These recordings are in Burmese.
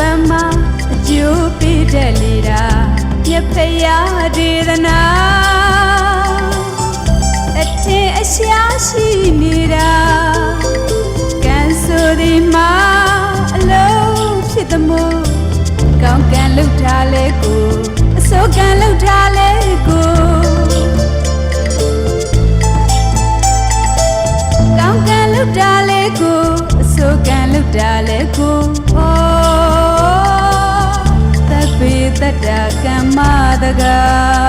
Pama, Jupiter Lida, Yapaya Didana, a tea a shashi nida, Ganso the ma, low to the moon, can look talego, so can look talego. Can look talego, so can look talego. Oh, the beat that can mother.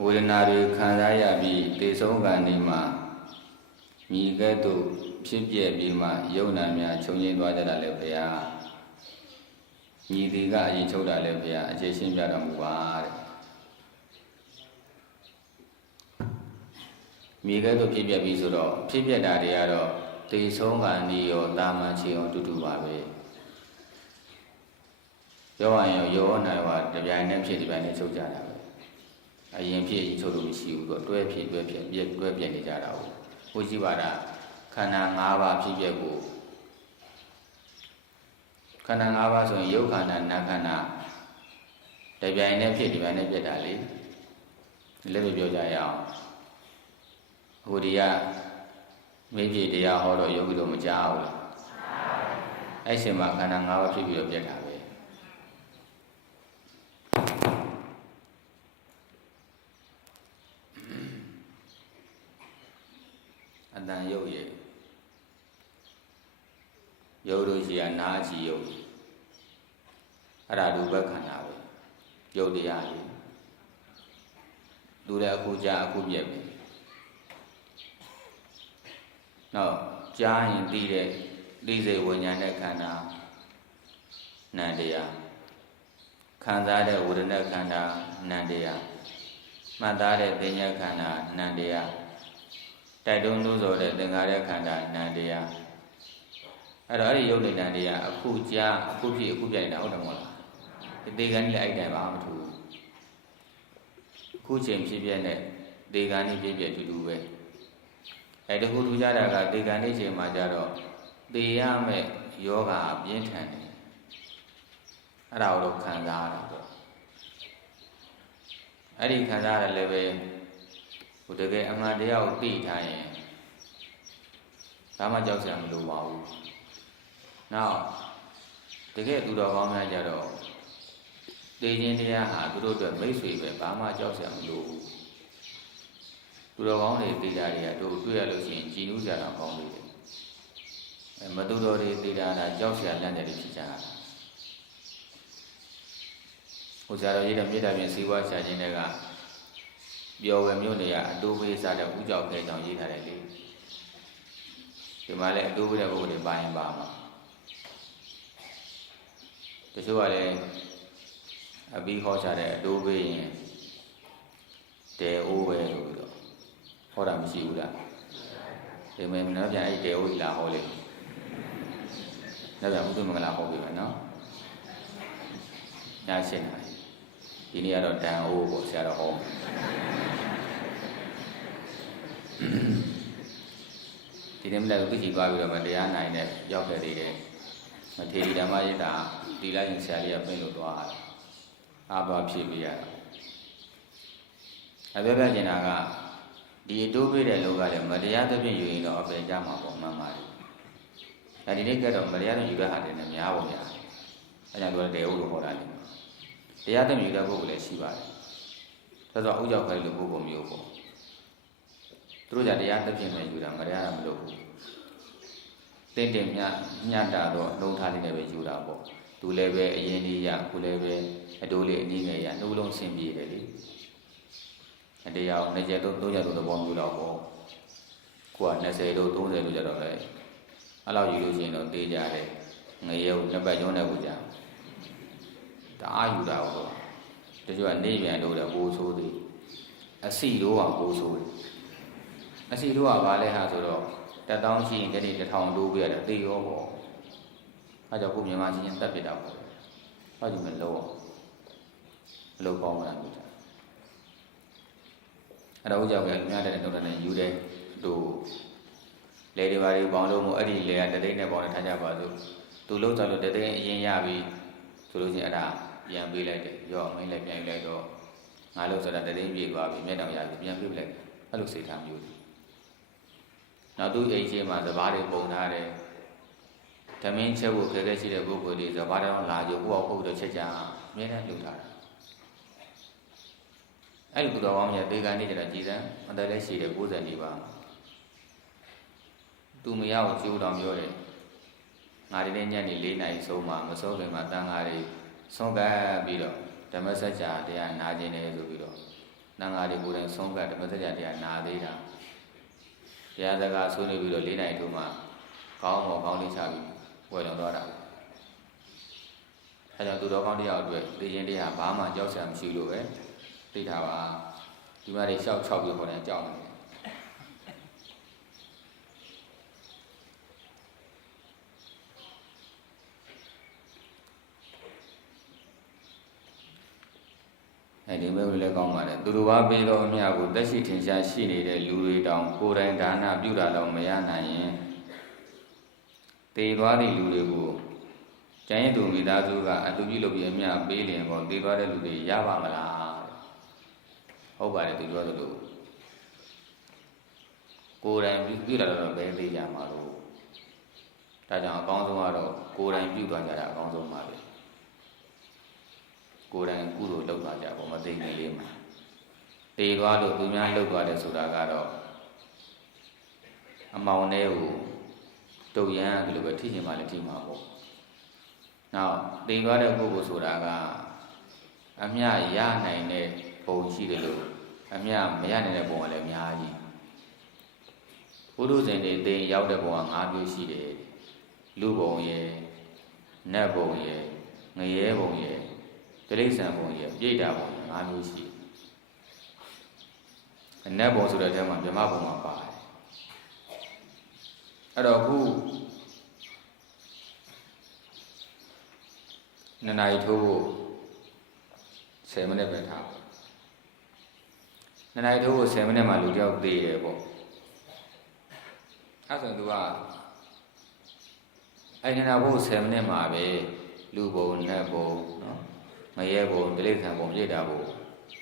Urinari Kandaya be, Tesonga Nima, Migeto, Shipye Bima, Yonamia, Chonyi Dwada Lepea. ညီဒီကအရင်ချုပ်တာလည်းဘုရားအခြေရှင်းပြတော်မူပါတဲ့မြေကဲ့သို့ဖြစ်ပြပြီးဆိုတော့ဖြစ်ပြတာတွေကတော့သေဆုံးကဏီရောတာမန်ချင်းရောတူတူပါပဲပြောရရင်ရောနိုင်ပါတပြိုင်နက်ဖြစ်တပြိုင်နက်ချုပ်ကြတာပဲအရင်ဖြစ်ရင်ချုပ်လို့မရှိဘူးတော့တွဲဖြစ်တွဲပြက်နေကြတာဟုတ်ဘုရားပါတာခန္ဓာ၅ပါးဖြစ်ပြကိုခန္ဓာ၅ပါးဆိုရင်ယုတ်ခန္ဓာနတ်ခန္ဓာတပြိုင်နက်ဖြစ်တပြိုင်နက်ပြက်တာလေလည်းပြောကြရအောင်ဟိုဒီကမိပြေတရားဟောတော့ယောဂီတို့မကြားဘူးလားအဲ့ရှင်မှာခန္ဓာ၅ပါးဖြစ်ပြီးတော့ပြက်တာပဲအတန်ယုတ်ရဲ့ယုတ်လို့ရှိရနာကြည့်ယုတ်အဲ့ဒါဒုဘခန္ဓာပဲယုတ်တရားလေသူလည်းအခုကြားအခုပြက်ပဲနောက်ကြားရင်သိတဲ့သိစိတ်ဝိညာဉ်နဲ့ခန္ဓာနံတရားခံစားတဲ့ဝေဒနာခန္ဓာနံတရားမှတ်သားတဲ့ပညာခန္ဓာနံတရားတိုက်တွန်းလို့ဆိုတဲ့သင်္ခါရခန္ဓာနံတရားအဲ့တော့အဲ့ဒီယုတ်ဉာဏ်တရားအခုကြားအခုဖြစ်အခုပြနေတာဟုတ်တယ်မဟုတ်လားဒီသေကံကြီးလည်းအဲ့တိုင်းပါမထူဘူးအခုချိန်ဖြစ်ပြတဲ့သေကံကြီးဖြစ်ပြတူတူပဲအဲ့တခုထူကြတာကသေကံလေးချိန်မှာကြတော့သေရမဲ့ယောဂပြင်းထန်တယ်အဲ့ဒါကိုတော့ခံစားရတာပေါ့အဲ့ဒီခံစားရတယ်လည်းပဲဟိုတကယ်အမှန်တရားကိုသိထားရင်ဘာမှကြောက်စရာမလိုပါဘူးနောက်တကယ်သူတော်ကောင်းများကြတော့သိခြင်းတရားဟာသူတို့အတွက်မိတ်ဆွေပဲဘာမှကြောက်စရာမလိုဘူးသူတော်ကောင်းတွေသိတာတွေကတို့တွေ့ရလို့ရှိရင်ကြည်နူးကြတာကောင်းလို့တယ်မတူတော်တွေသိတာကကြောက်စရာလန့်တယ်ဖြစ်ကြတာဟိုဆရာတော်ကြီးတဲ့မြေတာပြင်စီဝါဆရာချင်းတွေကပျော်ဝယ်မြို့နေရအတိုးပေးစားတဲ့ဥကြောက်ခဲကြောင့်ရေးထားတယ်လေဒီမှာလည်းအတိုးပေးတဲ့ဘုရားတွေပါရင်ပါမှာတချို့ကလည်းအပြီးဟောချတဲ့အတိုးပေးရင်တဲအိုးပဲလို့ပြီးတော့ဟောတာမရှိဘူးလားဒီမဲ့မနှောပြန်အဲ့တဲအိုးကြီးလာဟောလေနောက်ပြန်ဥဒ္ဓမင်္ဂလာဟောပြီပဲနော်ညရှင်းတာဒီနေ့ကတော့တန်အိုးပေါ့ဆရာတော်ဟောဒီနေ့မလည်းသူကြည့်သွားပြီးတော့မတရားနိုင်တဲ့ရောက်ခဲ့သေးတယ်မထေရီဓမ္မရိတ္တာဒီလိုက်ရင်ဆရာလေးကပြင်လို့သွားတာအားပါဖြစ်ပြီးရတာအပြောပြချင်တာကဒီအတိုးပေးတဲ့လောကလည်းမတရားသဖြင့်ယူရင်တော့အပယ်ကြမှာပေါ့မှန်ပါတယ်အဲဒီနေ့ကတော့မတရားသဖြင့်ယူတဲ့ဟာတွေနဲ့များပုံများအဲကြောင့်တို့တေဟုတ်လို့ဟောတာလေတရားသဖြင့်ယူတဲ့ပုဂ္ဂိုလ်လည်းရှိပါတယ်ဆိုတော့ဥကြောက်ခဲလို့ပုဂ္ဂိုလ်မျိုးပေါ့သူတို့ကြတရားသဖြင့်ပဲယူတာမတရားတာမလုပ်ဘူးတင်းတင်းမြတ်တာတော့နှုံထားလေးနဲ့ပဲယူတာပေါ့သူလည်းပဲအရင်လေးရခုလည်းပဲအတိုးလေးအနည်းငယ်ရနှုတ်လုံးဆင်ပြေတယ်လေအတရားနဲ့ကျတော့300တို့သဘောမျိုးတော့ပေါ့ကိုက20တို့30တို့ကြတော့လေအဲ့လောက်ယူလို့ရှိရင်တော့သေးကြတယ်ငရုတ်နှစ်ပတ်ရုံးတဲ့ကိုကြာတအားယူတာပေါ့တချို့ကနေပြန်လို့တဲ့ဘိုးဆိုးသေးအစီတို့ကဘိုးဆိုးတယ်အစီတို့ကဘာလဲဟာဆိုတော့1000ရှိရင်ဒီနေ့1000တိုးပြရတယ်သေရောပေါ့အဲကြောင့်ကိုမြန်မာချင်းတက်ပြတာပေါ့ဘာကြောင့်မလို့ဘလို့ကောင်းလာလို့အဲ့တော့ဥကြောက်ကမြတ်တဲ့တုံးတဲ့ယူတဲ့တို့လေတွေပါတွေပေါင်းလို့မို့အဲ့ဒီလေကတသိန်းနဲ့ပေါင်းနဲ့ထားကြပါစို့သူလုံးကြလို့တသိန်းအရင်ရပြီဆိုလို့ချင်းအဲ့ဒါပြန်ပေးလိုက်တယ်ရောအမင်းလည်းပြန်ယူလိုက်တော့ငါလို့ဆိုတာတသိန်းပြေသွားပြီမျက်တောင်ရပြီပြန်ပေးလိုက်အဲ့လိုစိတ်ထားမျိုးနောက်သူအိမ်ချင်းမှာစဘာတွေပုံထားတယ်ဓမင်းချက်ဖို့ခဲခဲရှိတဲ့ပုဂ္ဂိုလ်တွေစဘာတောင်လာကြကိုယ့်အောင်ပုဂ္ဂိုလ်ချက်ချအမြဲတမ်းလုပ်ထားတာအဲ့ဒီသူတော်ကောင်းကြီးသေကံနေကြတာကြည်စံအသက်လည်းရှိတယ်90နေပါသူမရအောင်ကျိုးတော်ပြောတယ်ငါဒီနေ့ညနေ4 နာရီဆုံးမှမဆုံးခင်မှာတန်ဃာတွေဆုံးကပ်ပြီးတော့ဓမ္မစကြာတရားနာကျင်တယ်ဆိုပြီးတော့တန်ဃာတွေကိုယ်တိုင်ဆုံးကပ်ဓမ္မစကြာတရားနာသေးတာတရားစကားဆွေးနွေးပြီးတော့4 နာရီထိုးမှကောင်းမော်ကောင်းလေးချပြီးဝယ်လွန်သွားတာ အဲကြောင့်သူတော်ကောင်းတရားအတွက်သိရင်တရားဘာမှကြောက်စရာမရှိလို့ပဲသိထားပါဒီမှာတွေရှောက်6ပြီးခေါ်တယ်ကြောက်တယ်အဲဒီမျိုးလည်းကောင်းပါတယ်သူတို့ဘာပေးတော့အမြကိုတက်ရှိထင်ရှားရှိနေတဲ့လူတွေတောင်ကိုယ်တိုင်ဒါနပြုတာတော့မရနိုင်ရင်တေသွားတဲ့လူတွေကိုကျန်ရင်သူမိသားစုကအတူကြီးလုပ်ပြီးအမြပေးလင်ပေါ့တေသွားတဲ့လူတွေရပါမလားဟုတ်ပါတယ်သူပြောသလိုကိုယ်တိုင်ပြုတာတော့ပဲသေးကြမှာလို့ဒါကြောင့်အကောင်းဆုံးကတော့ကိုယ်တိုင်ပြုသွားကြတာအကောင်းဆုံးပါပဲကိုယ်တိုင်ကုသိုလ်လုပ်သွားကြပေါ့မသိနေလေးမှာတေသွားလို့သူများလုပ်သွားတယ်ဆိုတာကတော့အမောင်ထဲကိုတုတ်ရန်ဒီလိုပဲထိချင်မှလည်းထိမှာပေါ့နောက်တေသွားတဲ့ပုဂ္ဂိုလ်ဆိုတာကအမြရနိုင်တဲ့ပုံရှိတယ်လို့အမြမရနိုင်တဲ့ပုံကလည်းအများကြီးဘုရုဇဉ်တွေတေရောက်တဲ့ပုံက5မျိုးရှိတယ်လူပုံရယ်နတ်ပုံရယ်ငရဲပုံရယ်တိရစ္ဆာန်ပုံရယ်ပြိတ္တာပုံ5မျိုးရှိအနတ်ပုံဆိုတဲ့အထဲမှာမြမပုံမှာပါတယ်အဲ့တော့အခု2 နာရီထိုးဖို့10 မိနစ်ပဲထား2 နာရီထိုးဖို့10 မိနစ်မှလူတယောက်သေးတယ်ပေါ့အဲ့ဆိုသူကအဲ့ဒီနာဖို့10 မိနစ်မှာပဲလူပုံနတ်ပုံနော်ငရဲပုံတိရစ္ဆာန်ပုံပြိတ္တာပုံ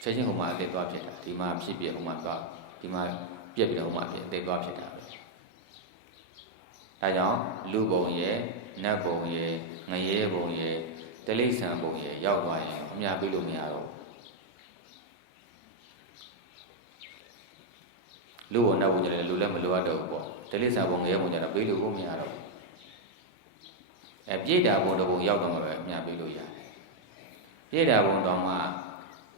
ချက်ချင်းဟိုမှာအသေးသွားဖြစ်တာဒီမှာဖြစ်ပြဟိုမှာသွားဒီမှာပြက်ပြီးတော့ဟိုမှာဖြစ်အသေးသွားဖြစ်တာပဲဒါကြောင့်လူပုံရဲ့နတ်ပုံရဲ့ငရဲပုံရဲ့တိရစ္ဆာန်ပုံရဲ့ရောက်သွားရင်အများပေးလို့မရတော့လူပုံနတ်ပုံကျတယ်လူလည်းမလိုအပ်တော့ဘူးပေါ့တိရစ္ဆာန်ပုံငရဲပုံကျတော့ပေးလို့ကိုမရတော့ဘူးပြိတ္တာပုံတစ်ပုံရောက်တော့မှပဲအများပေးလို့ရတယ်ပြိတ္တာပုံတော့မှ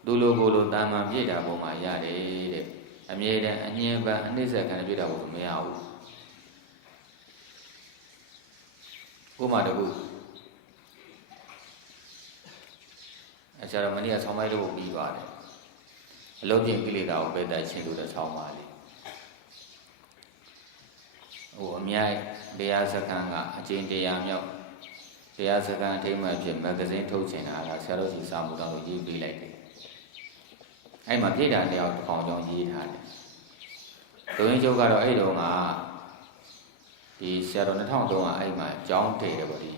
သူလိုကိုလိုတာမန်ပြိတ္တာပုံမှာရတယ်တဲ့အမြဲတမ်းအငြင်းပန်းအနှိမ့်ဆက်ခံပြိတ္တာပုံမရဘူးဥပမာတစ်ခုဆရာတော်မနေ့ကဆောင်းပိုင်းလို့ပြီးပါတယ်အလုံးပြင်းကိလေသာကိုပဲတိုက်ချင်းလို့တော့ဆောင်းပါလေအများတရားစခန်းကအကျဉ်းတရားမြောက်တရားစခန်းအထိမ်းအမှတ်ဖြစ်မဂ္ဂဇင်းထုတ်ချင်တာကဆရာတော်စီစာမှုတော်ကိုရေးပေးလိုက်တယ်အဲ့မှာပြိတ္တာတရားတစ်ကောင်ကြောင့်ရေးထားတယ်ဒုရင်ကျုပ်ကတော့အဲ့တုန်းကဒီဆရာတော်2003ကအဲ့မှာကျောင်းတည်တယ်ပေါ့ဒီ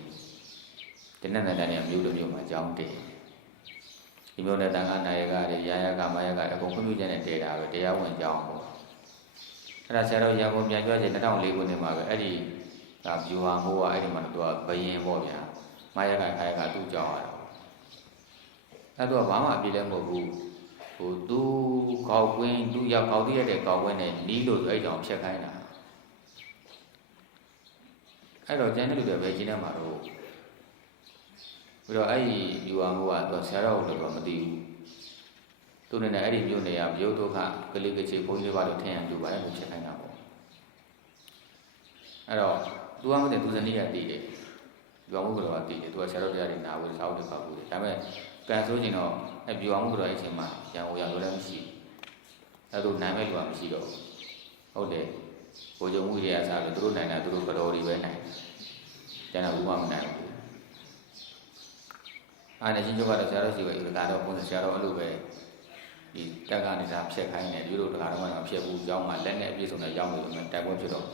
နက်နက်တန်းနဲ့မြို့တစ်မြို့မှာကျောင်းတည်ဒီမြို့နဲ့တန်ခါနာယကတွေရာယကမာယကအကုန်ခွင့်ပြုချက်နဲ့တည်တာပဲတရားဝင်ကျောင်းပေါ့အဲ့ဒါဆရာတော်ရန်ကုန်ပြန်ကြွချင်2004ခုနှစ်မှာပဲအဲ့ဒီဒါဗျူဟာမိုးကအဲ့ဒီမှာတော့ဘယင်ပေါ့ဗျာမာယကခါယကသူ့ကျောင်းရတော့အဲ့တော့ဘာမှအပြည့်လည်းမဟုတ်ဘူးသူကောက်ကွင်းသူရောက်ကောက်တည့်ရတဲ့ကောက်ကွင်းနဲ့နီးလို့အဲ့ကြောင်ဖြတ်ခိုင်းတာအဲ့တော့ကျန်တဲ့လူတွေပဲကျင်းနေမှာတော့ပြီးတော့အဲ့ဒီဗျူဟာမိုးကသူဆရာတော်ကိုတော့မသိဘူးသူနဲ့အဲ့ဒီမျိုးနေရမြုပ်ဒုက္ခကလေးကချေဘုန်းကြီးတွေပါလို့ထင်ရတူပါတယ်လို့ဖြတ်ခိုင်းတာပေါ့အဲ့တော့သူကမသိသူဇနီးကတည်တယ်ဗျူဟာမိုးကတော့တည်တယ်သူကဆရာတော်တရားတွေနာဖို့စာအုပ်တွေဖတ်ဖို့ဒါပေမဲ့ကန်ဆိုးရင်တော့အဲ့ဗျူဟာမိုးကတော့အဲ့ချိန်မှာရန်ကုန်ရောက်လို့လည်းမရှိဘူးအဲ့လိုနိုင်မဲ့လူကမရှိတော့ဟုတ်တယ်ဘိုးချုပ်မှုတွေကစားလို့သူတို့နိုင်တာသူတို့ကတော်တွေပဲနိုင်ကျန်တာဘူးမှမနိုင်ဘူးအားနဲ့ချင်းချုပ်ကတော့ဆရာတော်စီပဲဒီကတော့ဘုန်းဆရာတော်အဲ့လိုပဲဒီတက်ကနေစားဖြက်ခိုင်းတယ်ဒီလိုတခါတော့မှဖြက်ဘူးကြောင်းမှလက်နဲ့အပြည့်စုံနဲ့ရောက်လို့တိုက်ပွဲဖြစ်တော့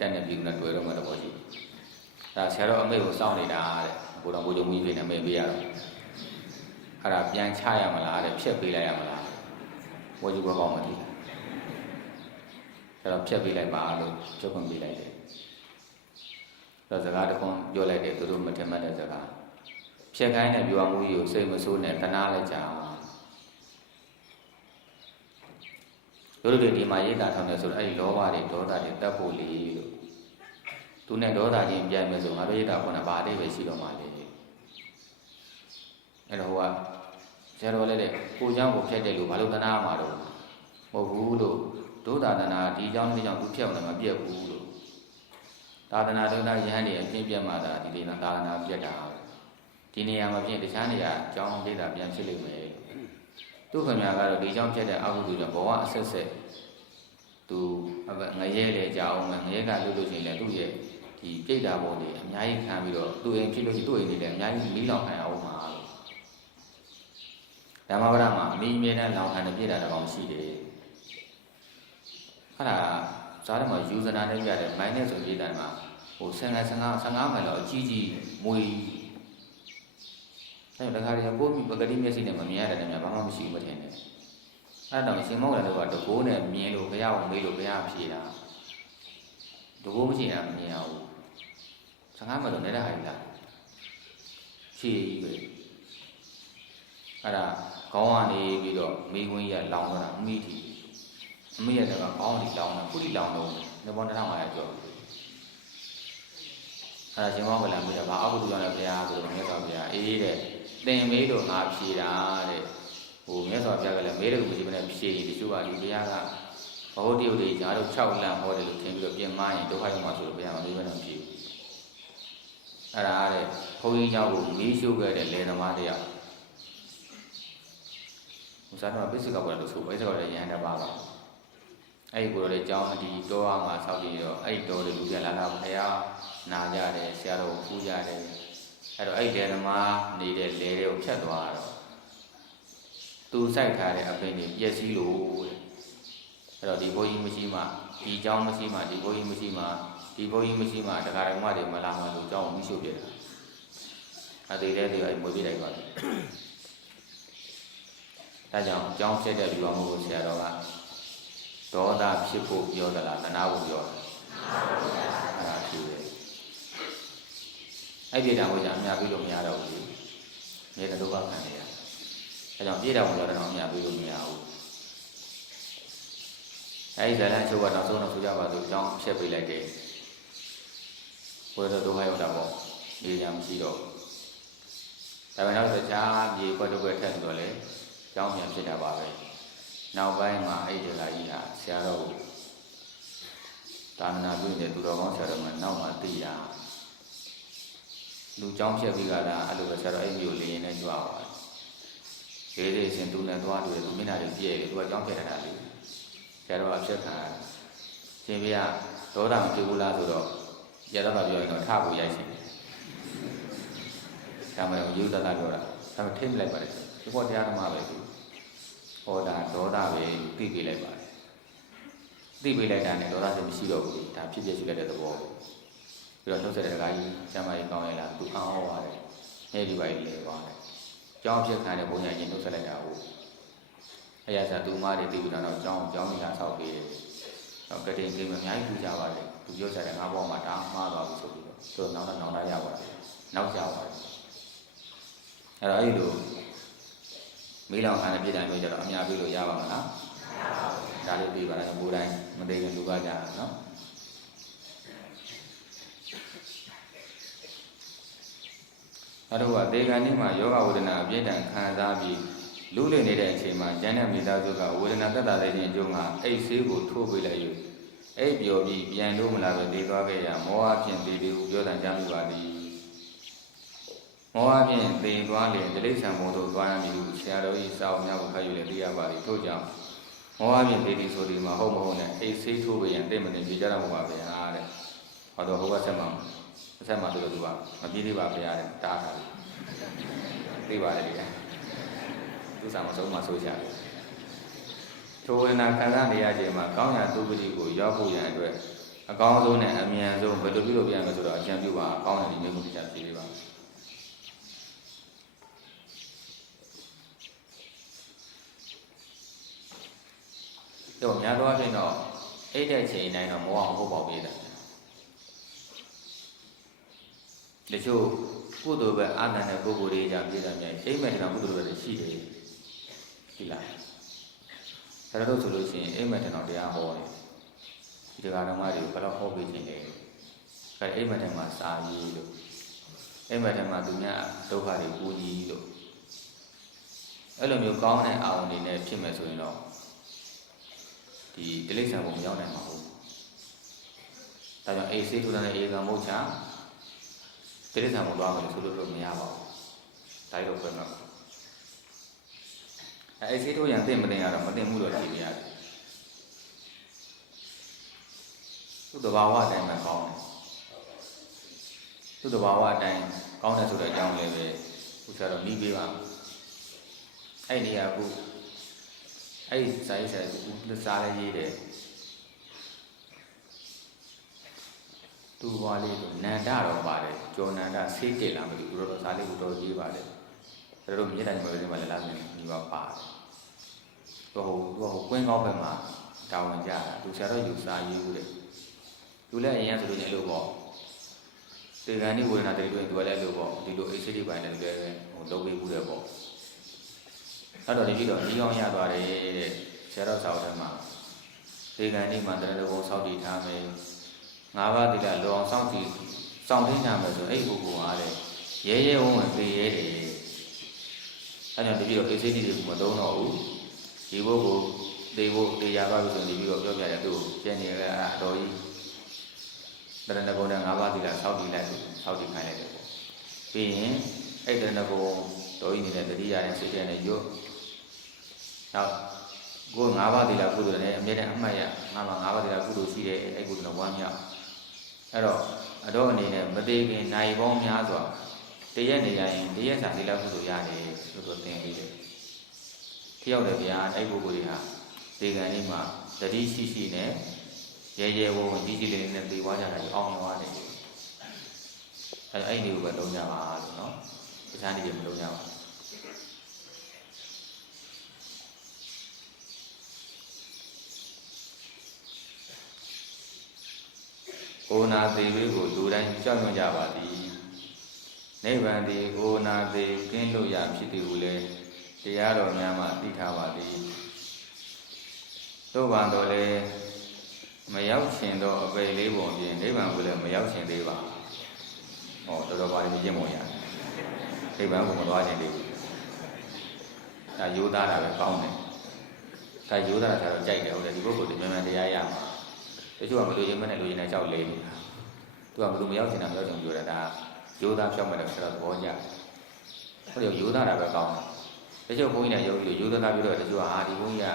တက်နဲ့ပြည်နဲ့တွေ့တော့မှတော့ရှိဒါဆရာတော်အမေကိုစောင့်နေတာတဲ့ဘိုးတော်ဘိုးချုပ်မှုကြီးနဲ့မေးပေးရတော့အဲ့ဒါပြန်ချရမလားတဲ့ဖြက်ပေးလိုက်ရမလားဘိုးချုပ်ကောင်းမသိအဲ့တော့ဖြက်ပေးလိုက်ပါလို့ချုပ်ခွင့်ပေးလိုက်တယ်တော့စကားတစ်ခွန်းပြောလိုက်တယ်သူတို့မထင်မှတ်တဲ့စကားဖြက်ခိုင်းတဲ့ဗျူဟာမှုကြီးကိုစိတ်မဆိုးနဲ့တနာလိုက်ကြအောင်တို့တွေဒီမှာရိတ်တာထောင်နေဆိုတော့အဲ့ဒီလောဘတွေဒေါသတွေတတ်ဖို့လေလို့သူနဲ့ဒေါသချင်းပြိုင်မယ်ဆိုငါတို့ရိတ်တာခေါ်တာဘာလေးပဲရှိတော့မှလေအဲ့တော့ဟိုကဆရာတော်လည်းတဲ့ကိုเจ้าကိုဖြတ်တယ်လို့ဘာလို့တနာမှာတော့မဟုတ်ဘူးလို့ဒုသာသနာဒီเจ้าဒီเจ้าသူဖြတ်အောင်လည်းမပြတ်ဘူးလို့သာသနာဒုသာယဟန်တွေအပြင်းပြတ်မှသာဒီလေးသာသနာပြတ်တာဒီ ဒီနေရာမှာပြင်တခြားနေရာအကြောင်းဒေတာပြန်ဖြစ်လိမ့်မယ်သူခင်ဗျာကတော့ဒီအကြောင်းဖြစ်တဲ့အကုသိုလ်ကြောင့်ဘဝအဆက်ဆက်သူငရဲလေကြအောင်ငရဲကလွတ်လို့ရှိရင်လည်းသူ့ရဲ့ဒီပြိတ္တာဘုံတွေအများကြီးခံပြီးတော့သူ့အိမ်ဖြစ်လို့ရှိရင်သူ့အိမ်တွေလည်းအများကြီးမီးလောင်ခံရအောင်ပါဓမ္မပဒမှာအမိအမြဲတမ်းလောင်ခံတဲ့ပြိတ္တာတစ်ကောင်ရှိတယ်အဲ့ဒါဇာတ်မှာယူဇနာနဲ့ပြတယ်မိုင်းနဲ့ဆိုပြိတ္တာမှာဟို15မိုင်လောက်အကြီးကြီးမွေအဲ့ဒါတခါတည်းကိုပဂတိမျက်စိနဲ့မမြင်ရတဲ့နေရာဘာမှမရှိဘူးမထင်နဲ့အဲ့တော့ရှင်မောကလည်းတော့တကိုးနဲ့မြင်လို့ဘုရားကိုမေးလို့ဘုရားဖြေတာတကိုးမရှိတာမမြင်အောင်15မိုင်လောက်နေတဲ့ဟာကြီးလားဖြေကြီးပဲအဲ့ဒါခေါင်းကနေပြီးတော့မိခွင်းကြီးကလောင်တော့အမိထီအမိရတဲ့ကခေါင်းကြီးလောင်တာခုထိလောင်တော့နေပေါ်1500ကျော်အဲ့ဒါရှင်မောကလည်းပြောတာဘာအကုသိုလ်ကြောင့်လဲဘုရားဆိုတော့မြတ်စွာဘုရားအေးတဲ့သင်မေးလို့ငါဖြေတာတဲ့ဟိုမြတ်စွာဘုရားကလည်းမေးတယ်ကိုမရှိဘဲနဲ့ဖြေရင်တချို့ကဒီဘုရားကဘဟုတ္တယုတ်တွေညာတို့6လမ်းဟောတယ်လို့ထင်ပြီးတော့ပြင်မရင်ဒုက္ခရောက်မှာဆိုလို့ဘုရားကမေးဘဲနဲ့ဖြေအဲ့ဒါတဲ့ဘုန်းကြီးเจ้าကိုမီးရှို့ခဲ့တဲ့လေသမားတရားဥစားတော့ပိစိကပေါ်လို့ဆိုပိစိကပေါ်ရဟန္တာပါပါအဲ့ဒီကိုယ်တော်လေးเจ้าဒီတောအားမှာဆောက်တည်တော့အဲ့ဒီတောတွေလူပြန်လာဘုရားနာကြတယ်ဆရာတော်ကိုဖူးကြတယ်အဲ့တော့အဲ့ဒီလေသမားနေတဲ့လေတွေကိုဖြတ်သွားတော့သူစိုက်ထားတဲ့အပင်တွေပျက်စီးလို့တဲ့အဲ့တော့ဒီဘုန်းကြီးမရှိမှဒီเจ้าမရှိမှဒီဘုန်းကြီးမရှိမှဒီဘုန်းကြီးမရှိမှတရားတော်မတွေမလာမှလို့เจ้าကိုမိရှုပြတယ်အသေးတဲ့တွေအဲ့မွေးပြလိုက်ပါတယ်ဒါကြောင့်เจ้าဖြစ်တဲ့လူတော်ကိုဆရာတော်ကဒေါသဖြစ်ဖို့ပြောသလားတဏှာဖို့ပြောတာအဲ့ဒါဖြစ်တယ်အဲ့ဒီတောင်ကိုကြာအများပြီးလို့မရတော့ဘူးမြေတဒုက္ခခံနေရအဲကြောင့်ပြေးတော်ပြောတယ်တော့အများပြီးလို့မရဘူးအဲဒီဇာတ်လမ်းချုပ်ကတော့သုံးတော့ဆိုကြပါစို့အကြောင်းဖြတ်ပေးလိုက်တယ်ဘုရားဒုက္ခရောက်တာပေါ့နေရာမရှိတော့ဒါပေမဲ့တော့တခြားပြေခွက်တစ်ခွက်ထက်ဆိုတော့လေအကြောင်းပြန်ဖြစ်တာပါပဲနောက်ပိုင်းမှာအဲ့ဒီလာကြီးဟာဆရာတော်တာမနာပြုတဲ့သူတော်ကောင်းဆရာတော်ကနောက်မှသိတာလူเจ้าဖြတ်ပြီးကြတာအဲ့လိုပဲဆရာတော်အဲ့မျိုးလေးရင်နဲ့ကြွားပါတယ်ဒေးစင်သူနဲ့သွားတွေ့သူမျက်နှာတွေပြည့်တယ်သူကเจ้าဖြတ်ထားတာလေဆရာတော်ကဖြတ်ခံတယ်ရှင်ပြဒေါသမပြုဘူးလားဆိုတော့ရတော့ပြောရင်တော့ထဖို့ရိုက်ရှင်ဒါမှမဟုတ်ယူတတ်တာပြောတာဒါမှထိမ့်လိုက်ပါတယ်ဒီပေါ်တရားဓမ္မပဲသူဟောတာဒေါသပဲသိပေးလိုက်ပါတယ်သိပေးလိုက်တာနဲ့ဒေါသစိတ်မရှိတော့ဘူးဒါဖြစ်ဖြစ်ရှိလိုက်တဲ့သဘောပြီးတော့နှုတ်ဆက်တဲ့ဒကာကြီးကျမ်းမာရေးကောင်းရလားသူအောင်းဟောပါတယ်နေဒီပိုင်းလေပါတယ်ကျောင်းဖြစ်ခံတဲ့ဘုန်းကြီးရင်နှုတ်ဆက်လိုက်တာဟုတ်အရာစားသူမတွေသိပြီးတော့ကျောင်းကြီးလာဆောက်ပေးတယ်တော့ကတိန်ကိမအများကြီးထူကြပါတယ်သူပြောကြတယ်ငါဘောမှာဒါမှားသွားပြီဆိုပြီးတော့သူနောက်လာရပါတယ်နောက်ကြပါတယ်အဲ့တော့အဲ့လိုမေးလောင်ခံတဲ့ပြည်တိုင်းမျိုးကြတော့အများကြီးလို့ရပါမလားဒါလေးပြီးပါလားကိုယ်တိုင်မသိရင်လူကကြတာနော်အဲ့တော့ဒေဂန်နေ့မှာယောဂဝေဒနာအပြည့်တန်ခံစားပြီးလူလည်နေတဲ့အချိန်မှာဉာဏ်နဲ့မိသားစုကဝေဒနာသက်သာတဲ့ခြင်းအကျိုးကအိတ်ဆေးကိုထိုးပေးလိုက်ယူအိတ်ပြောပြီးပြန်လို့မလာပဲနေသွားခဲ့ရမောဟဖြင့်တည်ပြီးပြောတန်ကြမိပါသည်မောဟဖြင့်တည်သွားလေတိရစ္ဆာန်ဘုံတို့သွားရမည်ဟုဆရာတော်၏စာအုပ်များကိုဖတ်ယူလည်းသိရပါသည်ထို့ကြောင့်မောဟဖြင့်တည်သည်ဆိုဒီမှာဟုတ်မဟုတ်နဲ့အိတ်ဆေးထိုးပေးရင်တိတ်မနေပြကြတော့မှာပါဗျာတဲ့ဟောတော့ဟိုဘက်ဆက်မှာဆိုလို့သူကမပြေးသေးပါဗျာတဲ့တားတာသိပါတယ်လေသူစားမဆုံးမဆိုးချတယ်ထိုဝေဒနာခံစားနေရခြင်းမှာကောင်းရာသုပတိကိုရောက်ဖို့ရန်အတွက်အကောင်းဆုံးနဲ့အမြန်ဆုံးဘယ်လိုပြုလုပ်ပြရမလဲဆိုတော့အကြံပြုပါအကောင်းတဲ့ဒီမျိုးကိုပြချပြပေးပါတော့များသောအားဖြင့်တော့အိတ်တဲ့ချိန်တိုင်းတော့မောဟဟုတ်ပေါက်ပေးတယ်တချို့ကုသိုလ်ပဲအာသန်တဲ့ပုဂ္ဂိုလ်တွေကြောင့်ပြည်တယ်မြိုင်အိမ်မဲ့တဲ့ကုသိုလ်တွေရှိတယ်ဒီလားဒါတော့ဆိုလို့ရှိရင်အိမ်မဲ့တဲ့တော့တရားဟောတယ်ဒီတရားတော်မတွေကိုဘယ်တော့ဟောပေးခြင်းလဲအဲအိမ်မဲ့တဲ့မှာစာရေးလို့အိမ်မဲ့တဲ့မှာသူများဒုက္ခတွေပူကြီးလို့အဲ့လိုမျိုးကောင်းတဲ့အာရုံတွေနဲ့ဖြစ်မယ်ဆိုရင်တော့ဒီတိရစ္ဆာန်ဘုံမရောက်နိုင်ပါဘူးဒါကြောင့်အေးဆေးထူတဲ့အေးကမဟုတ်ချာတိရစ္ဆာန်ဘုံသွားမယ်လို့ဆိုလို့မရပါဘူး ဒါတော့ပဲနော်အဲ့ဆေးထိုးရန်သိမသိရတော့မသိမှုတော့ရှိနေရတယ်သူ့တဘာဝအတိုင်းမှကောင်းတယ်သူ့တဘာဝအတိုင်းကောင်းတယ်ဆိုတဲ့အကြောင်းလေးပဲခုဆက်တော့ပြီးပါအဲ့ဒီကအခုအဲ့ဒီစာရေးဆရာကစားလေးရေးတယ်သူ့ဘာလေးဆိုနန္ဒတော့ပါတယ်ကျော်နန္ဒဆေးတက်လာမလို့သူတို့စားလေးကိုတော်ရေးပါတယ်ဒါတို့မြေတိုင်းမှာလည်းမလားဆိုရင်ဒီပါပါတယ်သူဟိုကွင်းကောက်ဘက်မှာတာဝန်ကြတာသူဆရာတော်ယူစားရေးဦးတယ်သူလည်းအရင်ဆိုလို့လည်းလို့ပေါ့တေဂန်ဒီဝေဒနာတွေတွေ့သူကလည်းလို့ပေါ့ဒီလိုအေးစိတ်ပိုင်းလည်းလည်းဟိုလုပ်ပေးဘူးတယ်ပေါ့အဲ့တော့ဒီပြီးတော့ဒီအောင်ရသွားတယ်တဲ့ဆရာတော်ဆောက်ထဲမှာတေဂန်ဒီမှာတရတော်ဆောက်တည်ထားမယ်၅ပါးတိလာလောအောင်စောင့်ထိန်းထားမယ်ဆိုအဲ့ဒီပုဂ္ဂိုလ်အားလည်းရဲရဲဝံ့ဝံ့သိရဲတယ်အဲ့ကြောင့်ဒီပြီးတော့အေးစိတ်တွေမသုံးတော့ဘူးဒီပုဂ္ဂိုလ်တေဖို့တေရပါပြီဆိုရင်ဒီပြီးတော့ပြောပြတယ်သူကျန်နေရတာအတော်ကြီးတရဏဂုံနဲ့၅ပါးတိလာစောင့်တည်လိုက်စောင့်တည်ခိုင်းလိုက်တယ်ပေါ့ပြီးရင်အဲ့တရဏဂုံတော်ကြီးနေတဲ့တတိယနဲ့စိတ်ထဲနဲ့ရွတ်နောက်ကို၅ပါးတိလာကုသိုလ်နဲ့အမြဲတမ်းအမှတ်ရငါမှာ၅ပါးတိလာကုသိုလ်ရှိတယ်အဲ့ကုသိုလ်တော့ဝမ်းမြောက်အဲ့တော့အတော်အနေနဲ့မသေးခင်နိုင်ပေါင်းများစွာတရက်နေရရင်တရက်စာတိလာကုသိုလ်ရတယ်လို့တော့သင်ပေးတယ်ထျောက်တယ်ဗျာအဲ့ပုဂ္ဂိုလ်တွေဟာဒီကံလေးမှာတတိရှိရှိနဲ့ရဲရဲဝံ့ဝံ့ကြီးကြီးလေးလေးနဲ့သိသွားကြတာအောင်သွားတယ်အဲ့ဒီကိုပဲလုံးကြပါလို့နော်တခြားနေကြမလုံးကြပါအိုနာသေးလေးကိုလူတိုင်းကြောက်ရွံ့ကြပါသည်နိဗ္ဗာန်သည်အိုနာသေးကင်းလို့ရဖြစ်သည်ဟုလည်းတရားတော်များမှသိထားပါသည်သို့ပါတော့လေမရောက်ရှင်သောအပေလေးပုံဖြင့်နိဗ္ဗာန်ကိုလည်းမရောက်ရှင်သေးပါဟောတော်တော်ပါလိမ့်ကျင့်ပုံရတယ်နိဗ္ဗာန်ကိုမသွားခြင်းသေးဘူးဒါယူသားတာပဲကောင်းတယ်ဒါယူသားတာဆိုတော့ကြိုက်တယ်ဟုတ်တယ်ဒီပုဂ္ဂိုလ်ဒီမြန်မြန်တရားရမှာတချို့ကမလို့ရင်မနဲ့လို့ရင်နဲ့ကြောက်လေးနေတာသူကမလို့မရောက်ချင်တာမရောက်ချင်ပြောတာဒါယူသားဖြောက်မယ်ဆိုတော့သဘောကျဟုတ်တယ်ယူသားတာပဲကောင်းတယ်တချို့ဘုန်းကြီးတွေရောက်ပြီးယူသားပြီးတော့တချို့ကဟာဒီဘုန်းကြီးက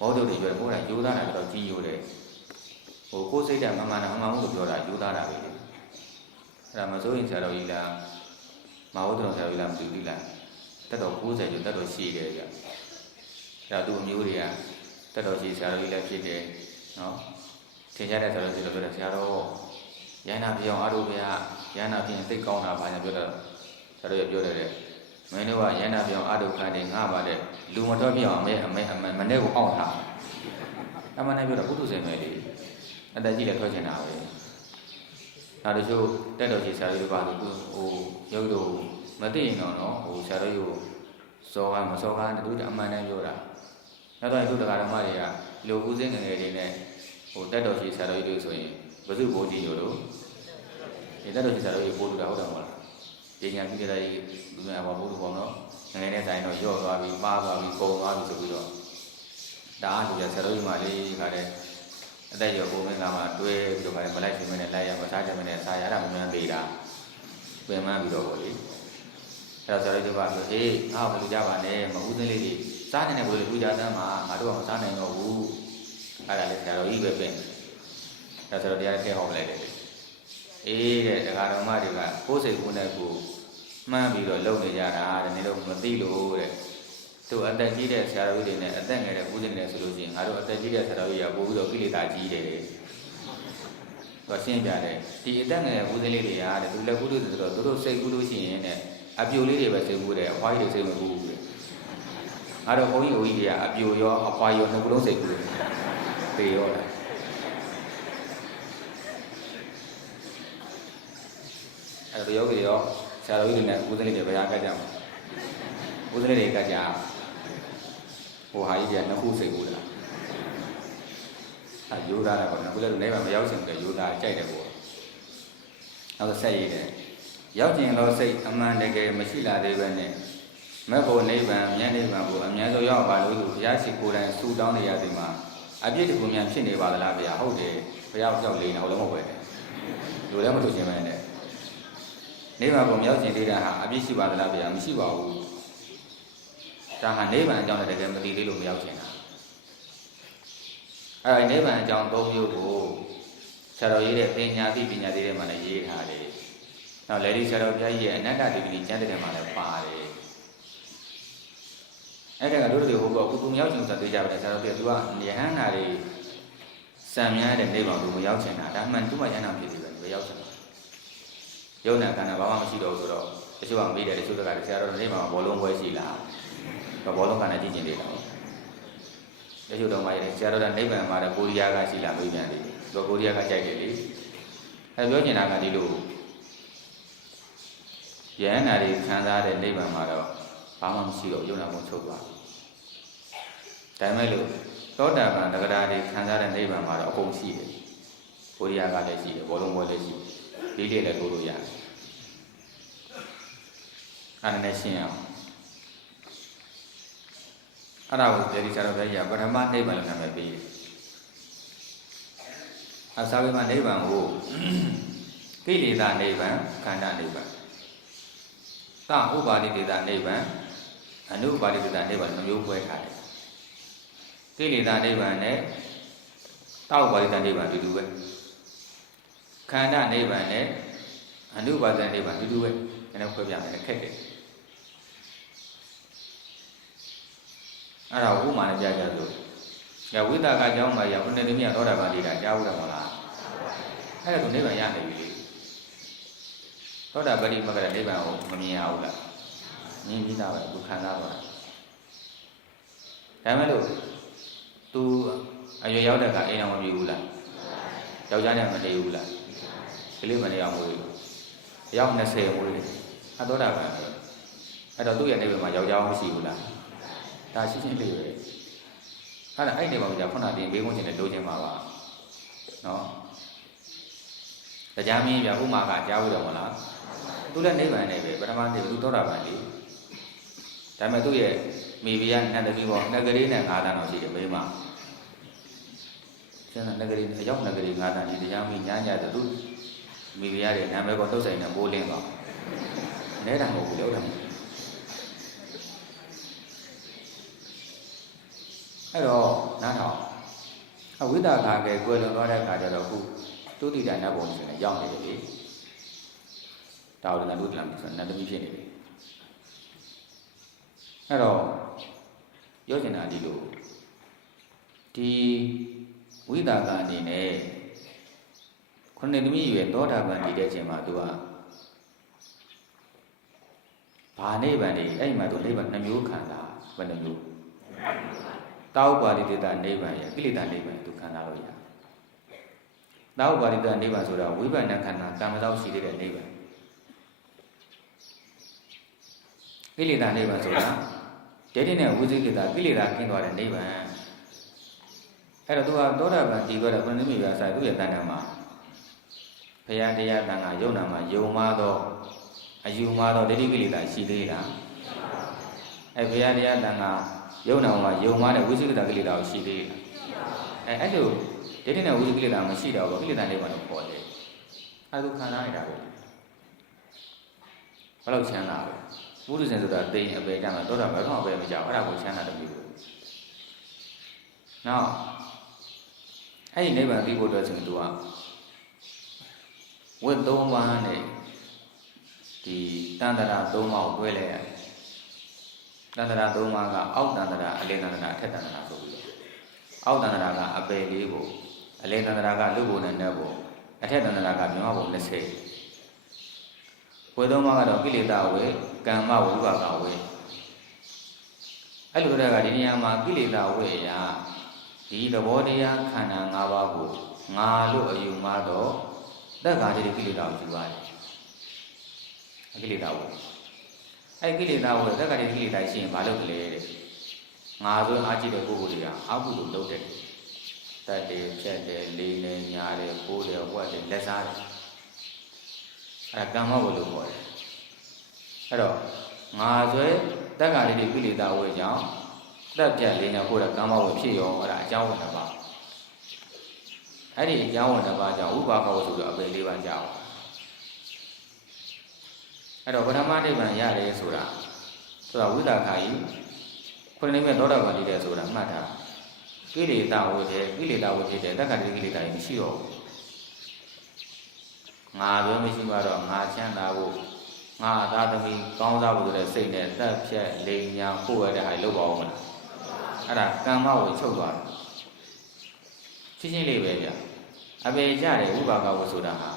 ဘောဓုတွေပြောတယ်ဘုရားယူသားတာတော့ကြီးယူတယ်ဟိုကိုယ်စိတ်ဓာတ်မမှန်တာမမှန်ဘူးလို့ပြောတာယူသားတာပဲအဲ့ဒါမစိုးရင်ဆရာတော်ကြီးလားမဟုတ်တော့ဆရာတော်ကြီးလားမသိဘူးလားတက်တော်90ကျော်တက်တော်ရှိတယ်ကြအဲ့ဒါသူအမျိုးတွေကတက်တော်ရှိဆရာတော်ကြီးလည်းဖြစ်တယ်နော်သင်ကြတဲ့ဆရာတော်ကြီးလည်းပြောတယ်ဆရာတော်ရဟနာပြောင်းအားထုတ်ဗျာရဟနာပြင်သိကောင်းတာဘာညာပြောတော့ဆရာတော်ကြီးပြောတယ်မင်းတို့ကရဟနာပြောင်းအားထုတ်ခိုင်းတယ်ငါပါတဲ့လူမတော်ပြောင်းအမဲမနဲ့ကိုအောင့်ထားအမှန်နဲ့ပြောတော့ပုထုဇဉ်ပဲလေအတကြီးလည်းထွက်ချင်တာပဲနောက်တချို့တက်တော်ကြီးဆရာတော်ကြီးပါလို့ဟိုရုပ်တို့မသိရင်တော့ဟိုဆရာတော်ကြီးကိုစောကမစောကတူအမှန်နဲ့ပြောတာနောက်တော့သူတရားဓမ္မတွေကလူဦးစင်းငယ်ငယ်လေးနဲ့ဟိုတက်တော်ကြီးဆရာတော်ကြီးတို့ဆိုရင်ဘုသူ့ဘိုးကြီးတို့ဒီတက်တော်ကြီးဆရာတော်ကြီးဘိုးတူတာဟုတ်တယ်မဟုတ်လားဒီညာကြီးတဲ့ကြီးလူများဘာဘိုးတူပေါ့နော်ငယ်ငယ်နဲ့ဆိုင်တော့ရော့သွားပြီးပါသွားပြီးပုံသွားပြီးဆိုပြီးတော့ဒါအားလူကြဆရာတော်ကြီးမှလေးခါတဲ့အသက်ရောပုံမင်းကမှတွဲပြီးတော့မလိုက်ရှင်မနဲ့လိုက်ရမစားချင်မနဲ့စားရတာမမှန်သေးတာပြင်မှန်းပြီးတော့ပေါ့လေအဲ့တော့ဆရာတော်ကြီးကပြောဟေးငါ့ကိုလူကြပါနဲ့မဦးသိန်းလေးတွေစားနေတဲ့ကိုယ်လေးပူဇာတမ်းမှာငါတို့ကမစားနိုင်တော့ဘူးအဲ့ဒါလေဆရာတော်ကြီးပဲပြင်အဲ့ဆရာတော်တရားထည့်ဟောလိုက်တယ်အေးတဲ့တရားတော်မတွေကကိုယ်စိတ်ကိုယ်နဲ့ကိုမှန်းပြီးတော့လုပ်နေကြတာတဲ့နေတော့မသိလို့တဲ့သူအသက်ကြီးတဲ့ဆရာတော်ကြီးတွေနဲ့အသက်ငယ်တဲ့ဦးဇင်းတွေဆိုလို့ရှိရင်ငါတို့အသက်ကြီးတဲ့ဆရာတော်ကြီးကပို့ပြီးတော့ကိလေသာကြီးတယ်သူရှင်းပြတယ်ဒီအသက်ငယ်တဲ့ဦးဇင်းလေးတွေကတဲ့သူလက်ကူးလို့ဆိုတော့သူတို့စိတ်ကူးလို့ရှိရင်တဲ့အပြိုလေးတွေပဲစိတ်ကူးတယ်အဖွားကြီးတွေစိတ်မကူးဘူးတဲ့ငါတို့ဘုန်းကြီးအိုကြီးတွေကအပြိုရောအဖွားရောနှစ်ခုလုံးစိတ်ကူးတယ်သေရောလားအဲ့တော့ယောဂီတွေရောဆရာတော်ကြီးတွေနဲ့ဦးဇင်းလေးတွေဘယ်ဟာကကြမှာဦးဇင်းလေးတွေကကြဟိုဟာကြီးကနှစ်ခုစိတ်ကူးတာယူသားတာပေါ့နော်ခုလည်းနေပါမရောက်ချင်တဲ့ယူသားကြိုက်တယ်ပေါ့နောက်တော့ဆက်ရည်တယ်ရောက်ကျင်တော့စိတ်အမှန်တကယ်မရှိလာသေးပဲနဲ့မက်ဖို့နိဗ္ဗာန်မြတ်နိဗ္ဗာန်ကိုအများဆုံးရောက်ပါလို့ဆိုဘုရားရှိခိုးတိုင်းဆူတောင်းနေရသည်မှာအပြစ်တခုများဖြစ်နေပါသလားဗျာဟုတ်တယ်ဘုရားကြောက်လေးနေဟုတ်လည်းမဟုတ်ပဲလူလည်းမထုတ်ခြင်းပဲနဲ့ နိဗ္ဗာန်ကိုမြောက်ခြင်းသေးတာဟာအပြည့်ရှိပါသလားဗျာမရှိပါဘူးဒါဟာနိဗ္ဗာန်အကြောင်းနဲ့တကယ်မသိသေးလို့မရောက်ချင်တာအဲ့ဒီနိဗ္ဗာန်အကြောင်း၃မျိုးကိုဆရာတော်ရေးတဲ့ပညာသိပညာသေးတဲ့မှာလည်းရေးထားတယ်နောက်လေဒီဆရာတော်ဘုရားကြီးရဲ့အနတ္တဒီဂရီကျမ်းတဲ့မှာလည်းပါတယ်အဲ့ဒါကတို့တွေဟိုကကုမြောက်ခြင်းဆိုသေးကြပါတယ်ဆရာတော်ပြောသူကယဟန္တာတွေစံများတဲ့နိဗ္ဗာန်ကိုမရောက်ချင်တာဒါမှန်သူ့မှာယဟန္တာဖြစ်ပြီပဲမရောက်ချင်တာယုံနာကံဘာမှမရှိတော့ဆိုတော့တချို့ကမေးတယ်တချို့ကဆရာတော်နိဗ္ဗာန်ဘောလုံးပွဲရှိလားဘောလုံးကလည်းကြည့်ကျင်သေးတယ်တချို့တော့မှရတယ်ဆရာတော်ကနိဗ္ဗာန်မှာတော့ကိုရီးယားကရှိလားမေးပြန်တယ်သူကိုရီးယားကကြိုက်တယ်လေအဲပြောချင်တာကဒီလိုယဟန္တာတွေခံစားတဲ့နိဗ္ဗာန်မှာတော့ဘာမှမရှိတော့ယုံနာမှုချုပ်သွားဒါမဲ့လို့သောတာပန်တဂရတွေခံစားတဲ့နိဗ္ဗာန်မှာတော့အကုန်ရှိတယ်ကိုရီးယားကလည်းရှိတယ်ဘောလုံးပွဲလည်းရှိတယ်လေးလေးလည်းထိုးလို့ရတယ်အဲ့ဒါနဲ့ရှင်းအောင်အဲ့ဒါကိုဒီဆရာတော်ဘုရားပထမနိဗ္ဗာန်လို့နာမည်ပေးတယ်အစာဝိမနိဗ္ဗာန်ကိုကိလေသာနိဗ္ဗာန်ခန္ဓာနိဗ္ဗာန်သဥပါတိတေသာနိဗ္ဗာန်အနုပါတိတေသာနိဗ္ဗာန်မျိုးပွဲထားတယ်ကိလေသာနိဗ္ဗာန်နဲ့သဥပါတိတေနိဗ္ဗာန်တူတူပဲခန္ဓာနိဗ္ဗာန်နဲ့အနုပါတိတေနိဗ္ဗာန်တူတူပဲအဲ့ဒါခွဲပြမယ်ခက်တယ်အဲ့ဒါဥမာနဲ့ပြကြလို့ညဝိသကအကြောင်းမှာရောက်နေတယ်မြတ်သောတာပန်လေးတာကြားဘူးတယ်မလားအဲ့ဒါကိုနိဗ္ဗာန်ရနေပြီလေသောတာပတိမကတဲ့နိဗ္ဗာန်ကိုမမြင်ရဘူးလားမြင်ပြီးသားပဲသူခံစားသွားတယ်ဒါမဲ့လို့သူအရွယ်ရောက်တဲ့ကအိမ်အောင်မမြင်ဘူးလားယောက်ျားနဲ့မနေဘူးလားကလေးမနေအောင်မွေးဘူးရောက်20မွေးတယ်အသောတာပန်အဲ့တော့သူ့ရဲ့နိဗ္ဗာန်မှာယောက်ျားမရှိဘူးလားဒါရှိချင်းလေးပဲအဲ့ဒါအဲ့ဒီမှာကြာခုနတင်ဘေးကုန်းချင်းနဲ့လိုချင်ပါပါနော်တရားမင်းပြဥမာကကြားဘူးတယ်မလားသူလည်းနိဗ္ဗာန်နဲ့ပဲပထမနေသူသောတာပန်လေးဒါပေမဲ့သူ့ရဲ့မိဖုရားနတ်သမီးပေါ်နဂရီနဲ့9တန်းတော့ရှိတယ်မိမကျန်တဲ့နဂရီအရောက်နဂရီ9တန်းဒီတရားမင်းညာညာသူမိဖုရားရဲ့နာမည်ပေါ်တုတ်ဆိုင်နဲ့မိုးလင်းသွားနဲတာမဟုတ်ဘူးလို့တော့အဲ့တော့နားထောင်အဝိဒါကာကဲကွယ်လွန်သွားတဲ့အခါကျတော့ခုသုတိတနတ်ဘုံဆိုနေရောက်နေတယ်လေတာဝရဏတုတလံဆိုနတ်သမီးဖြစ်နေတယ်အဲ့တော့ပြောချင်တာဒီလိုဒီဝိဒါကာအနေနဲ့ခုနှစ်သမီးရွယ်သောတာပန်တည်တဲ့ချိန်မှာသူကဘာနိဗ္ဗာန်နေအဲ့ဒီမှာသူနိဗ္ဗာန်နှမျိုးခံတာဘယ်နှမျိုးတောက်ပါတိတေတာနိဗ္ဗာန်ရကိလေသာနိဗ္ဗာန်သူခံစားလို့ရတောက်ပါတိတေနိဗ္ဗာန်ဆိုတာဝိပဿနာခန္ဓာကံမသောရှိတဲ့နိဗ္ဗာန်ကိလေသာနိဗ္ဗာန်ဆိုတာဒိဋ္ဌိနဲ့ဝိသိကိတာကိလေသာကင်းသွားတဲ့နိဗ္ဗာန်အဲ့တော့သူကသောတာပန်တည်သွားတဲ့ဘုရားမိဖုရားဆိုင်သူ့ရဲ့တဏ္ဍာမှာဘုရားတရားတန်ခါယုံနာမှာယုံမာသောအယူမာသောဒိဋ္ဌိကိလေသာရှိသေးလားအဲ့ဘုရားတရားတန်ခါယုံနာမှာယုံမာတဲ့ဝိသိကိတာကိလေသာရှိသေးလားအဲ့လိုဒိဋ္ဌိနဲ့ဝိသိကိလေသာမရှိတော့ဘူးကိလေသာနိဗ္ဗာန်ကိုပေါ်တယ်အဲ့ဒါခံစားနေတာပဲဘယ်လောက်ချမ်းသာလဲဘုရုဇဉ်ဆိုတာသိရင်အပေကြမှာသောတာပန်ကအပေမကြောက်အဲ့ဒါကိုချမ်းသာတယ်မျိုးနောက်အဲ့ဒီနိဗ္ဗာန်သိဖို့အတွက်ဆိုရင်သူကဝိသုံးပါးနဲ့ဒီတန်တရာ၃ပါးကိုတွဲလဲရတယ်တန်တရာ၃ပါးကအောက်တန်တရာအလယ်တန်တရာအထက်တန်တရာဆိုပြီးတော့အောက်တန်တရာကအပေလေးကိုအလယ်တန်တရာကလူဘုံနဲ့နဲ့ကိုအထက်တန်တရာကမြမဘုံ20ဝိသုံးပါးကတော့ကိလေသာဝေကမ္မဝိပါကဝေအဲ့လိုတဲ့ကဒီနေရာမှာကိလေသာဝေရာဒီသဘောတရားခန္ဓာ၅ပါးကိုငါလို့အယူမှားတော့သက်္ကာတိကိလေသာကိုယူပါတယ်အကိလေသာဝေအဲ့ကိလေသာဝေသက်္ကာတိကိလေသာရှိရင်ဘာလုပ်ကြလဲတဲ့ငါဆိုအားကြည့်တဲ့ပုဂ္ဂိုလ်တွေကအကုသိုလ်လုပ်တယ်တတ်တယ်ဖြတ်တယ်လေးတယ်ညားတယ်ပိုးတယ်ဝတ်တယ်လက်စားတယ်အဲ့ကမ္မဝလို့ခေါ်တယ်အဲ့တော့ငါဆိုသက်္ကာတိကိလေသာဝေကြောင့်တက်ပြက်လေးနဲ့ကိုယ်ကကမ္မဝဖြစ်ရောအဲ့ဒါအကြောင်းဝင်တစ်ပါးအဲ့ဒီအကြောင်းဝင်တစ်ပါးကြောင့်ဥပါကဝဆိုတော့အပေ၄ပါးကြောက် အဲ့တော့ပထမနိဗ္ဗာန်ရတယ်ဆိုတာဝိသခာယီခုနှစ်မဲ့သောတာပန်တည်တယ်ဆိုတာမှတ်ထားကိလေသာဝိတဲ့တက္ကတိကိလေသာကြီးမရှိတော့ငါပြောမရှိမှတော့ငါချမ်းသာဖို့ငါသာသမီကောင်းစားဖို့ဆိုတဲ့စိတ်နဲ့တက်ဖြတ်လိမ်ညာပို့ရတဲ့ဟာလုပ်ပါဦးမလားအဲ့ဒါကမ္မဝိချုပ်သွားတယ်ချင်းချင်းလေးပဲဗျအပေကြတယ်ဥပါကဝဆိုတာဟာ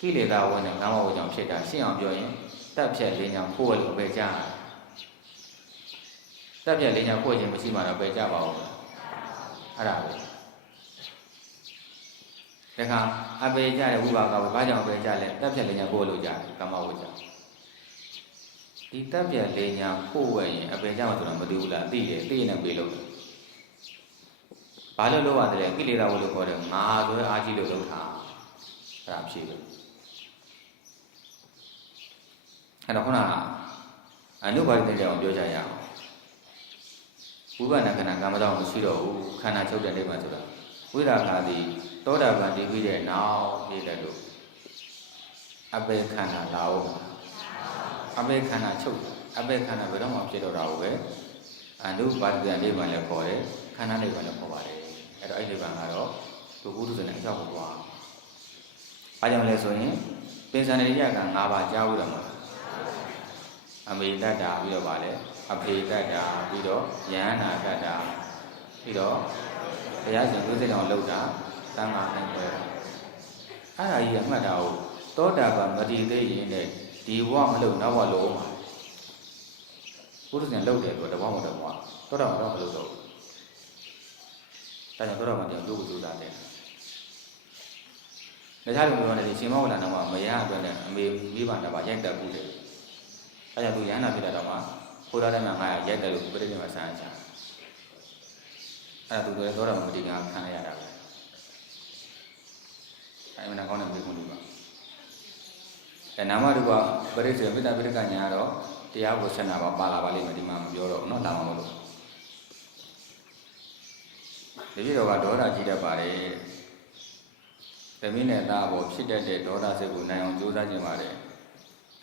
ကိလေသာဝိနဲ့ကမ္မဝိကြောင့်ဖြစ်တာရှင်းအောင်ပြောရင်တက်ဖြတ်လိမ်ညာပို့ရလို့ပဲကြားတက်ဖြတ်လိမ်ညာပို့ခြင်းမရှိမှတော့ပဲကြားပါဦးအဲ့ဒါပဲဒါကအပေကြတဲ့ဥပါကဝဘာကြောင့်ပဲကြားလဲတက်ဖြတ်လိမ်ညာပို့လို့ကြားတယ်ကမ္မဝိကြောင့်ဒီတက်ပြက်လေးညာပို့ဝဲရင်အပေကြမှာဆိုတော့မသိဘူးလားသိတယ်သိရင်ပေးလို့ဘာလို့လုပ်ရတယ်လဲကိလေသာဝလို့ခေါ်တယ်ငါဆိုအားကြီးလို့လုပ်တာအဲ့ဒါဖြစ်လို့အဲ့တော့ခုနကအနုပါဒိတဲ့အောင်ပြောကြရအောင်ဝိပဿနာခန္ဓာကာမတောင်းမရှိတော့ဘူးခန္ဓာချုပ်တဲ့နေမှာဆိုတာဝိရာခာတိသောတာပန်တည်ပြီးတဲ့နောက်နေတယ်လို့အပေခန္ဓာလာအောင်အပေခန္ဓာချုပ်အပေခန္ဓာဘယ်တော့မှဖြစ်တော့တာဘူးပဲအနုပါဒိတဲ့နေမှာလည်းခေါ်တယ်ခန္ဓာနေမှာလည်းခေါ်ပါတယ်အဲ့တော့အဲ့ဒီဘံကတော့သူဘုဒ္ဓဇနဲ့အကြောက်ကိုသွားအားကြောင့်လဲဆိုရင်ပင်စံရိယက၅ပါးကြားဘူးတယ်မှာအမေတ္တာပြီးတော့ဗာလဲအဖေတ္တာပြီးတော့ယန္နာတ္တာပြီးတော့ဘုရားရှင်ဥစ္စေတော်လောက်တာသံဃာနိုင်ပွဲအဲ့ဒါကြီးအမှတ်တာကိုသောတာပန်မတည်သေးရင်တဲ့ဒီဘဝမလို့နောက်ဘဝလို့မှာဘုရားရှင်လောက်တယ်ဆိုတော့တဘောမတော့ဘဝသောတာပန်တော့မလို့တော့ဒါကြောင့်သောတာပန်တရားလို့ကြိုးစားတယ်ဒါကြောင့်လူမျိုးတွေရှင်မောဂလနာမှာမရအတွက်နဲ့အမေမိဘနှစ်ပါးရိုက်တက်ဘူးတယ်အဲကြောင့်သူရဟန္တာဖြစ်တာတော့မှဘုရားတိုင်းမှာငါရိုက်တယ်လို့ပြိဋိနိဗ္ဗာန်ဆန်းချာအဲဒါသူတို့သောတာပန်မတည်ငါခံရတာပဲအဲဒီမှာကောင်းတဲ့မေးခွန်းလေးပါအဲနာမရူပပရိစ္ဆေမေတ္တာပိဋကညာတော့တရားကိုဆက်နာပါလာပါလိမ့်မယ်ဒီမှာမပြောတော့ဘူးเนาะလာမှာမလို့ဒီလိုတော့ဒေါသကြီးတတ်ပါတယ်သမီးနဲ့သားပေါ်ဖြစ်တတ်တဲ့ဒေါသစိတ်ကိုနိုင်အောင်ကြိုးစားခြင်းပါတယ်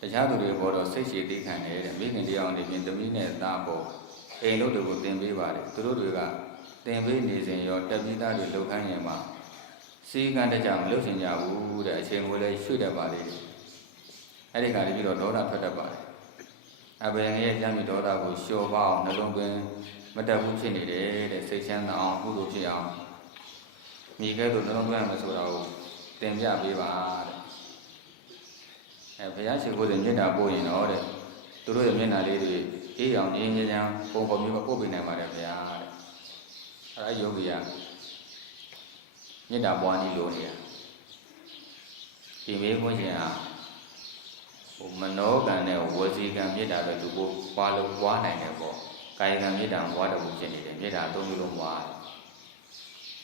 တခြားသူတွေပေါ်တော့စိတ်ရှည်သိခံနေတဲ့မိခင်တရားအောင်နေပြင်သမီးနဲ့သားပေါ်အိမ်လို့တွေကိုသင်ပေးပါတယ်သူတို့တွေကသင်ပေးနေစဉ်ရောတက်ပြီးသားတွေလှုပ်ခန်းရင်မှာစီကံတကြမလှုပ်ရှင်ကြဘူးတဲ့အချိန်ကိုလည်းရွှေ့တတ်ပါလေအဲ့ဒီကလေးပြီးတော့ဒေါသထွက်တတ်ပါတယ်အဘယ်ရဲ့ကြမ်းမြေဒေါသကိုလျှော်ပါအောင်နှလုံးသွင်းမတက်ဘူးဖြစ်နေတယ်တဲ့စိတ်ချမ်းသာအောင်ကုသိုလ်ဖြစ်အောင်မိခဲ့လို့နှလုံးသွင်းရမယ်ဆိုတာကိုသင်ပြပေးပါတဲ့ဘုရားရှိခိုးတဲ့မေတ္တာပို့ရင်တော့တဲ့သူတို့ရဲ့မျက်နှာလေးတွေအေးအောင်ငြိမ်းချမ်းပုံပေါ်မျိုးပို့ပေးနိုင်ပါတယ်ဗျာတဲ့အဲယောဂီကမေတ္တာပွားနည်းလို့နေရဒီမေးခွန်းရှင်ဟာမနောကံနဲ့ဝစီကံမေတ္တာပဲသူကိုပွားလို့ပွားနိုင်တယ်ပေါ့ကာယကံမေတ္တာပွားတယ်လို့ဖြစ်နေတယ်မေတ္တာအသုံးပြုလို့ပွားတယ်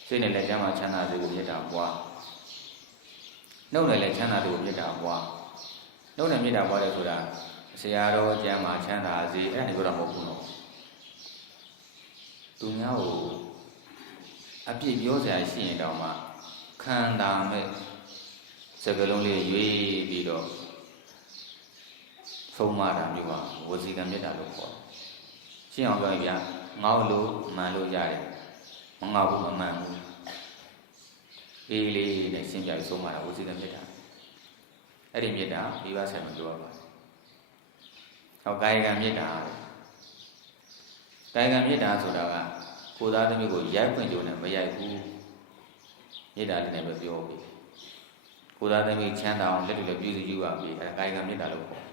စိတ်နဲ့လည်းကျမ်းမာချမ်းသာစေကိုမေတ္တာပွားနှုတ်နဲ့လည်းချမ်းသာစေကိုမေတ္တာပွားနှုတ်နဲ့မေတ္တာပွားတယ်ဆိုတာဆရာတော်ကျမ်းမာချမ်းသာစေအဲ့ဒါပြောတာမဟုတ်ဘူးနော်သူများကိုအပြစ်ပြောစရာရှိရင်တော့မှခံတာမဲ့စကလုံးလေးရွေးပြီးတော့ဆုံးမတာမျိုးပါဝစီကံမေတ္တာလို့ခေါ်တယ်ရှင်းအောင်ပြောရင်ဗျာငေါ့လို့မှန်လို့ရတယ်မငေါ့ဘူးမမှန်ဘူးအေးလေးနဲ့ရှင်းပြပြီးဆုံးမတာဝစီကံမေတ္တာအဲ့ဒီမေတ္တာမိဘဆိုင်မှာပြောရပါတယ်ဟောကာယကံမေတ္တာကာယကံမေတ္တာဆိုတာကကိုယ်သားသမီးကိုရိုက်ခွင့်ကြုံနဲ့မရိုက်ဘူးမေတ္တာလေးနဲ့ပဲပြောပြီးကိုယ်သားသမီးချမ်းသာအောင်လက်တွေလည်းပြုစုယူပါပြီးအဲဒါကာယကံမေတ္တာလို့ခေါ်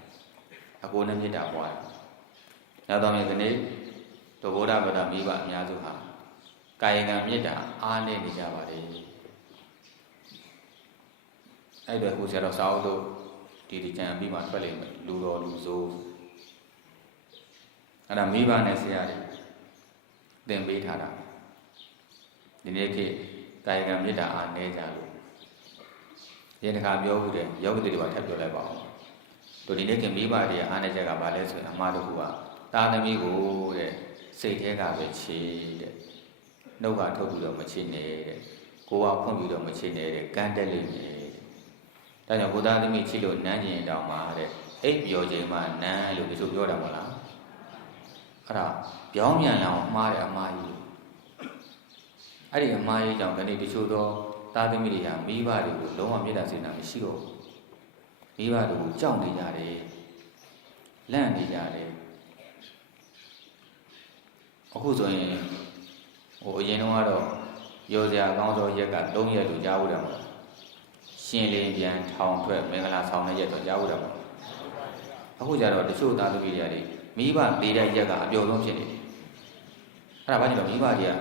အကိုနဲ့မေတ္တာပွားတယ်။နောက်တော့ဒီနေ့ဒုဗုဒ္ဓဘာသာမိဘအများစုဟာကာယကံမေတ္တာအားနည်းနေကြပါလေ။အဲ့ဒါကိုဆရာတော်စာအုပ်တို့ဒီကြံပြီးမှထွက်လိမ့်မယ်လူတော်လူဆိုးအဲ့ဒါမိဘနဲ့ဆရာတွေသင်ပေးထားတာဒီနေ့ခေတ်ကာယကံမေတ္တာအားနည်းကြလို့ဒီတစ်ခါပြောဦးတယ်ယောဂီတွေပါထပ်ပြောလိုက်ပါဦးတို့ဒီနေ့ကမိဘတွေအားနေချက်ကဘာလဲဆိုရင်အမှားတစ်ခုကတာသမီးကိုတဲ့စိတ်ထဲကပဲချေတဲ့နှုတ်ကထုတ်ပြီးတော့မချေနဲ့တဲ့ကိုယ်ကဖွင့်ပြီးတော့မချေနဲ့တဲ့ကန်းတက်လိမ့်မယ်တဲ့ဒါကြောင့်ဘုရားသမီးချစ်လို့နမ်းကျင်တောင်မှာတဲ့ အိပ်ပျော်ချိန်မှာနန်းလို့တချို့ပြောတာမဟုတ်လားအဲ့ဒါပြောင်းပြန်အောင်မှားတယ်အမှားကြီးအဲ့ဒီအမှားကြီးကြောင့်ဒီနေ့တချို့သောသားသမီးတွေဟာမိဘတွေကိုလုံးဝမေတ္တာစေတနာမရှိတော့မိဘတွေကိုကြောက်နေကြတယ်လန့်နေကြတယ်အခုဆိုရင်အရင်တုန်းကတော့ရောစရာအကောင်းဆုံးရက်က3ရက်လို့ကြားဖို့တယ်မဟုတ်ရှင်လင်းပြန်ထောင်ထွက်မင်္ဂလာဆောင်တဲ့ရက်တော့ကြားဖို့တယ်မဟုတ်အခုကျတော့တချို့သားသမီးတွေမိဘသေးတဲ့ရက်ကအပျော်ဆုံးဖြစ်နေတယ်အဲ့ဒါဘာကြောင့်မိဘတွေက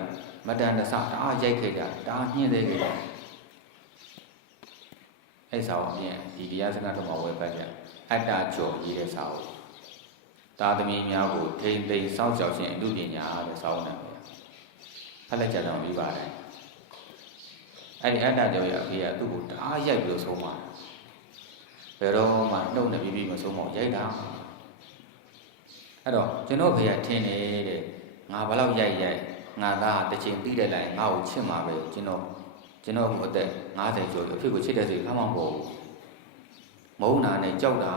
မတန်တဆတအားရိုက်ခဲ့ကြတအားညှင်းသေးခဲ့ကြအဲ့စာအုပ်အပြင်ဒီတရားစကားတော့မဝယ်ပတ်ကြအတ္တကျော်ရေးတဲ့စာအုပ်သားသမီးများကိုထိမ့်သိမ်းစောင့်ရှောက်ခြင်းအမှုပညာတဲ့စာအုပ်နဲ့ဖတ်လိုက်ကြတော့မိပါတယ်အဲ့ဒီအတ္တကျော်ရဲ့အဖေကသူ့ကိုတအားရိုက်ပြီးဆုံးသွားဘယ်တော့မှနှုတ်နဲ့ပြီးပြီးမဆုံးမအောင်ရိုက်တာအဲ့တော့ကျွန်တော်ဖေကထင်နေတဲ့ငါဘလောက်ရိုက်ငါသားတချင်ပြီးတဲ့လိုက်ငါ့ကိုချစ်မှာပဲကျွန်တော်အခုအသက်50ကျော်အဖေကိုချစ်တဲ့စိတ်ခါမှမပေါ်ဘူးမုန်းတာနဲ့ကြောက်တာ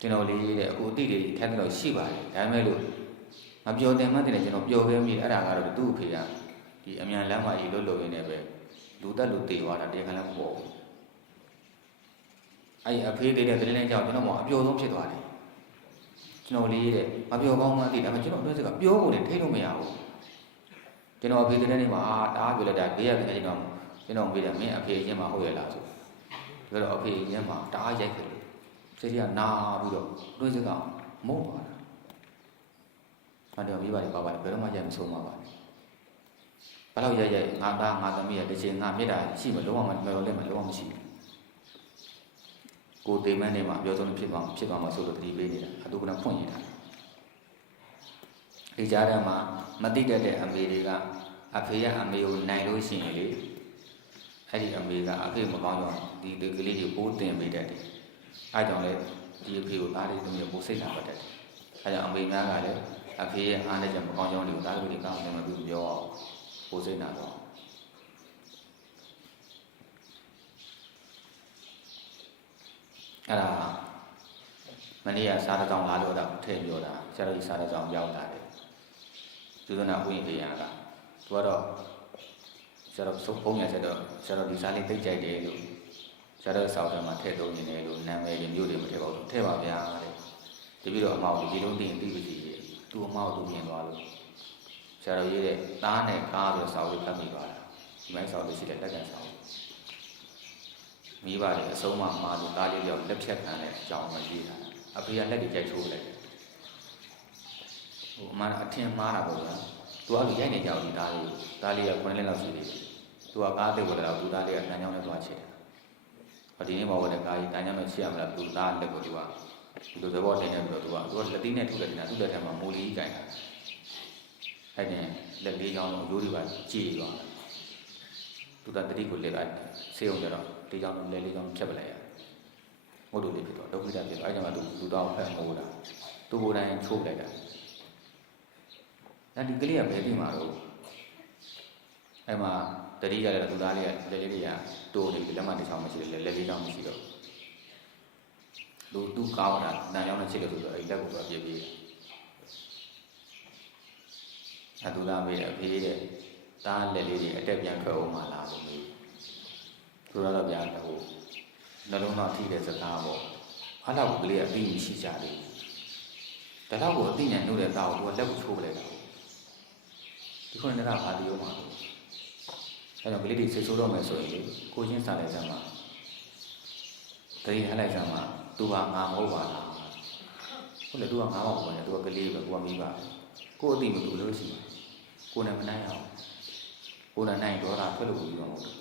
ကျွန်တော်လေးတဲ့အခုအတိတွေထိုင်တော့ရှိပါတယ်ဒါပေမဲ့လို့မပျော်တယ်မှန်းတယ်ကျွန်တော်ပျော်ခဲ့မိတယ်အဲ့ဒါကတော့သူ့အဖေကဒီအမြန်လမ်းမကြီးလွတ်ရင်းနဲ့ပဲလူတက်လူတေသွားတာတရားခံလည်းမပေါ်ဘူးအဲ့အဖေသေးတဲ့တရင်ကြောင့်ကျွန်တော်အပျော်ဆုံးဖြစ်သွားတယ်ကျွန်တော်လေးတဲ့မပျော်ကောင်းမှန်းသိတယ်ဒါပေမဲ့ကျွန်တော်တို့ကပြောဖို့နဲ့ထိလို့မရဘူးကျွန်တော်အဖေတဲ့နေ့မှာတအားပြောလိုက်တာဘေးရတဲ့ကျွန်တော်မေးတယ်မင်းအဖေချင်းမှာဟုတ်ရဲ့လားဆိုပြောတော့အဖေချင်းမှာတအားရိုက်ခဲ့တယ်စိတ်ကနာပြီးတော့တွင်းစကားမုန်းသွားတာအဲ့တော့မိဘတွေပါပါတယ်ဘယ်တော့မှရိုက်မဆုံးပါဘူးဘယ်တော့ရိုက်ငါသားငါသမီးရဲ့တစ်ချိန်ငါမြစ်တာရှိမလုံးဝမတော်လည်းမလုံးဝမရှိဘူးကိုတေမန်းနေမှာပြောဆုံးဖြစ်သွားမှာဆိုလို့တတိပေးနေတာအတူကဖွင့်နေတာဒီကြားထဲမှာမတိတတ်တဲ့အမေတွေကအဖေရအမေကိုနိုင်လို့ရှိရင်လေအဲ့ဒီအမေကအဖေမကောင်းတော့ဒီကလေးတွေပိုးတင်ပေးတတ်တယ်အဲ့ကြောင့်လေဒီအဖေကိုသားလေးသမီးကိုပိုးစိတ်လာပတ်တတ်တယ်အဲ့ကြောင့်အမေများကလည်းအဖေရဲ့အားနဲ့ကြောင့်မကောင်းကြောင်းတွေကိုသားလေးတွေကောင်းတယ်မပြီးပြောအောင်ပိုးစိတ်လာတော့အဲ့ဒါမနေ့ကစားတဲ့ကြောင်လာလို့တော့ထည့်ပြောတာဆရာတော်ကြီးစားတဲ့ကြောင်ရောက်လာတယ်သူတို့ကဝိညာဉ်တရားကသူကတော့ဆရာတော်စုပ်ပုံရဆက်တော့ဆရာတော်ဒီစားလေးသိကြိုက်တယ်လို့ဆရာတော်ဆောက်တယ်မှာထည့်သုံးနေတယ်လို့နာမည်မျိုးတွေမထည့်ပါဘူးထည့်ပါဗျာတဲ့တပည့်တော်အမောက်ဒီလုံးတင်ပြီးပြီသူ့အမောက်သူမြင်သွားလို့ဆရာတော်ရေးတဲ့သားနဲ့ကားဆိုဆောက်လေးဖတ်မိသွားတာဒီမိုင်းဆောက်လို့ရှိတဲ့လက်ကန်ဆောက်မိဘတွေအဆုံးမှာလို့သားလေးရောက်လက်ဖြတ်ခံတဲ့အကြောင်းကိုရေးတာအဖေကလက်တွေကြိုက်ချိုးလိုက်တယ်အမှန်အထင်မှားတာပေါ့ဗျာသူအဲ့လိုရိုက်နေကြအောင်ဒီသားလေးက9နှစ်လောက်ရှိသေးတယ်သူကကားသိပ်ပေါ်တော့သူသားလေးကတန်းချောင်းနဲ့သွားချစ်တယ်ဒီနေ့မှာဝတ်တဲ့ကားကြီးတန်းချောင်းနဲ့ချစ်ရမလားသူသားလက်ကိုသူကဒီလိုသဘောတင်နေပြီးတော့သူကလက်သီးနဲ့ထုလိုက်နေတာသူ့လက်ထဲမှာမိုးလီကြီးကြိုင်တာအဲ့ဒီလက်လေးချောင်းလုံးရိုးတွေပါကြည်သွားတယ်သူကတတိကိုလက်လိုက်ဆေးအောင်ကြတော့ဒီချောင်းလက်လေးချောင်းဖြတ်ပလိုက်ရတယ်ငုတ်တို့လေးဖြစ်တော့ဒုက္ခိတဖြစ်တော့အဲ့ကြောင့်သူတော့ဖက်မိုးတာသူကိုယ်တိုင်ချိုးလိုက်တာအဲ့ဒီကလေးကဘယ်ပြီးမှာတော့အဲ့မှာတတိရတယ်သူသားလေးကလက်လေးတွေကတိုးနေပြီလက်မတစ်ချောင်းမရှိတယ်လက်လေးချောင်းမရှိတော့သူကောင်းတာနားရောက်နေချစ်လို့ဆိုတော့အဲ့လက်ကိုသူပြည့်ပြည့်အဲ့သူသားမေးတယ်အဖေးတဲ့သားလက်လေးတွေအတက်ပြန်ထွက်အောင်မလားလို့မေးသူတော့ဗျာဟိုနှလုံးသားထိတဲ့စကားပေါ့အဲ့တော့ကလေးကအပြီးရှိကြတယ်ဒါတော့ကိုအသိဉာဏ်နှုတ်တဲ့သားကိုသူကလက်ကိုချိုးပလိုက်တာဒီခုနေတာဘာလို့မှအဲ့တော့ကလေးတွေစိတ်ဆိုးတော့မယ်ဆိုရင်ကိုချင်းစားလိုက်ကြမှာတတိထားလိုက်ကြမှာသူကငါမဟုတ်ပါလားဟုတ်လေသူကငါမဟုတ်ဘူးလေသူကကလေးပဲကိုကမိပါကိုအသိမတူလို့ရှိတယ်ကိုနဲ့မနိုင်အောင်ကိုနဲ့နိုင်တော့တာထွက်လို့ပြီးတော့မဟုတ်ဘူး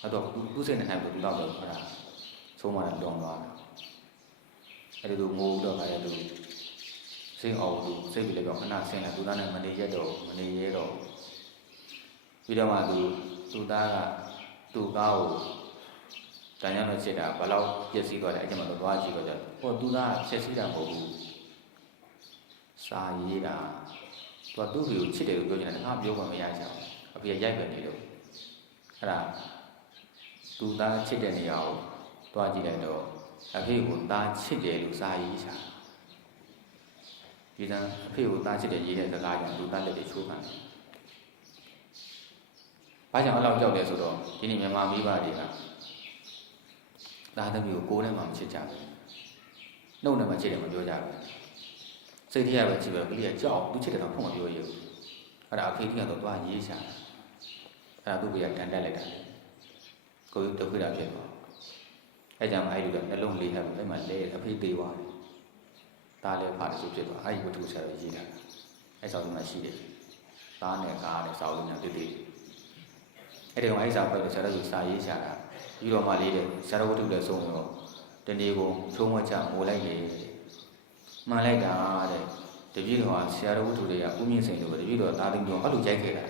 အဲ့တော့သူစိတ်နဲ့နိုင်လို့သူတော့အဲ့ဒါဆုံးမတာတောင်းသွားတယ်အဲ့ဒီလိုငိုတော့ခါရသူစိတ်အောင်သူစိတ်ပြလည်းပြောခဏဆင်းလာသူသားနဲ့မနေရဲတော့ပြီးတော့မှသူသားကသူ့ကားကိုတန်ရမ်းလို့ချက်တာဘယ်လောက်ပြည့်စည်သွားလဲအဲ့ကျမှတော့သွားကြည့်တော့ကြဟောသူသားချက်စီးတာမဟုတ်ဘူးစာရေးတာသူ့ကိုချစ်တယ်လို့ပြောနေတာငါပြောမှမရချင်ဘူးအဖေရိုက်ပဲနေလို့အဲ့ဒါသူသားချစ်တဲ့နေရာကို သွားကြည့်လိုက်တော့အဖေကိုသားချစ်တယ်လို့စာရေးရှာဒီကအဖေကိုသားချစ်တယ်ရေးတဲ့စကားကြောင့်သူသားလက်တွေချိုးခံတယ်ဘာကြောင့်အဲ့လောက်ကြောက်လဲဆိုတော့ဒီနေ့မြန်မာမိဘတွေကသားသမီးကိုကိုယ်နဲ့မှမချစ်ကြဘူးနှုတ်နဲ့မှချစ်တယ်မပြောကြဘူးစိတ်ထဲကပဲချစ်ပြီးတော့ကလေးကကြောက်သူချစ်တယ်တော့ဖုံးမပြောရဘူးအဲ့ဒါအဖေကတော့သွားရေးရှာအဲ့ဒါသူ့ကတန်တက်လိုက်တာကိုယ်တို့ခွေးတာဖြစ်သွားအဲ့ကြောင့်အဲ့ဒီကနှလုံးလေးဟပ်ပြီးအဲ့မှာလဲအဖေသေးသွားတယ်သားလည်းဖားတယ်ဆိုဖြစ်သွားအဲ့ဒီဝတ္ထုဆရာကြီးရေးတာအဲ့ဆောက်ဒီမှာရှိတယ်သားနဲ့ကားနဲ့ဆောက်လို့ညာတိတိအဲ့ဒီကောင်အဲ့စာပိုက်လို့ဆရာတို့စာရေးရှာတာပြီးတော့မှလေးတဲ့ဆရာတော်ဝတ္ထုလည်းဆုံးတော့တနေ့ကိုချုံးမချမိုးလိုက်လေမှန်လိုက်တာတဲ့တပည့်တော်ကဆရာတော်ဝတ္ထုတွေကဦးမြင့်စိန်တို့ကတပည့်တော်သားသိန်းတော်အဲ့လိုရိုက်ခဲ့တာ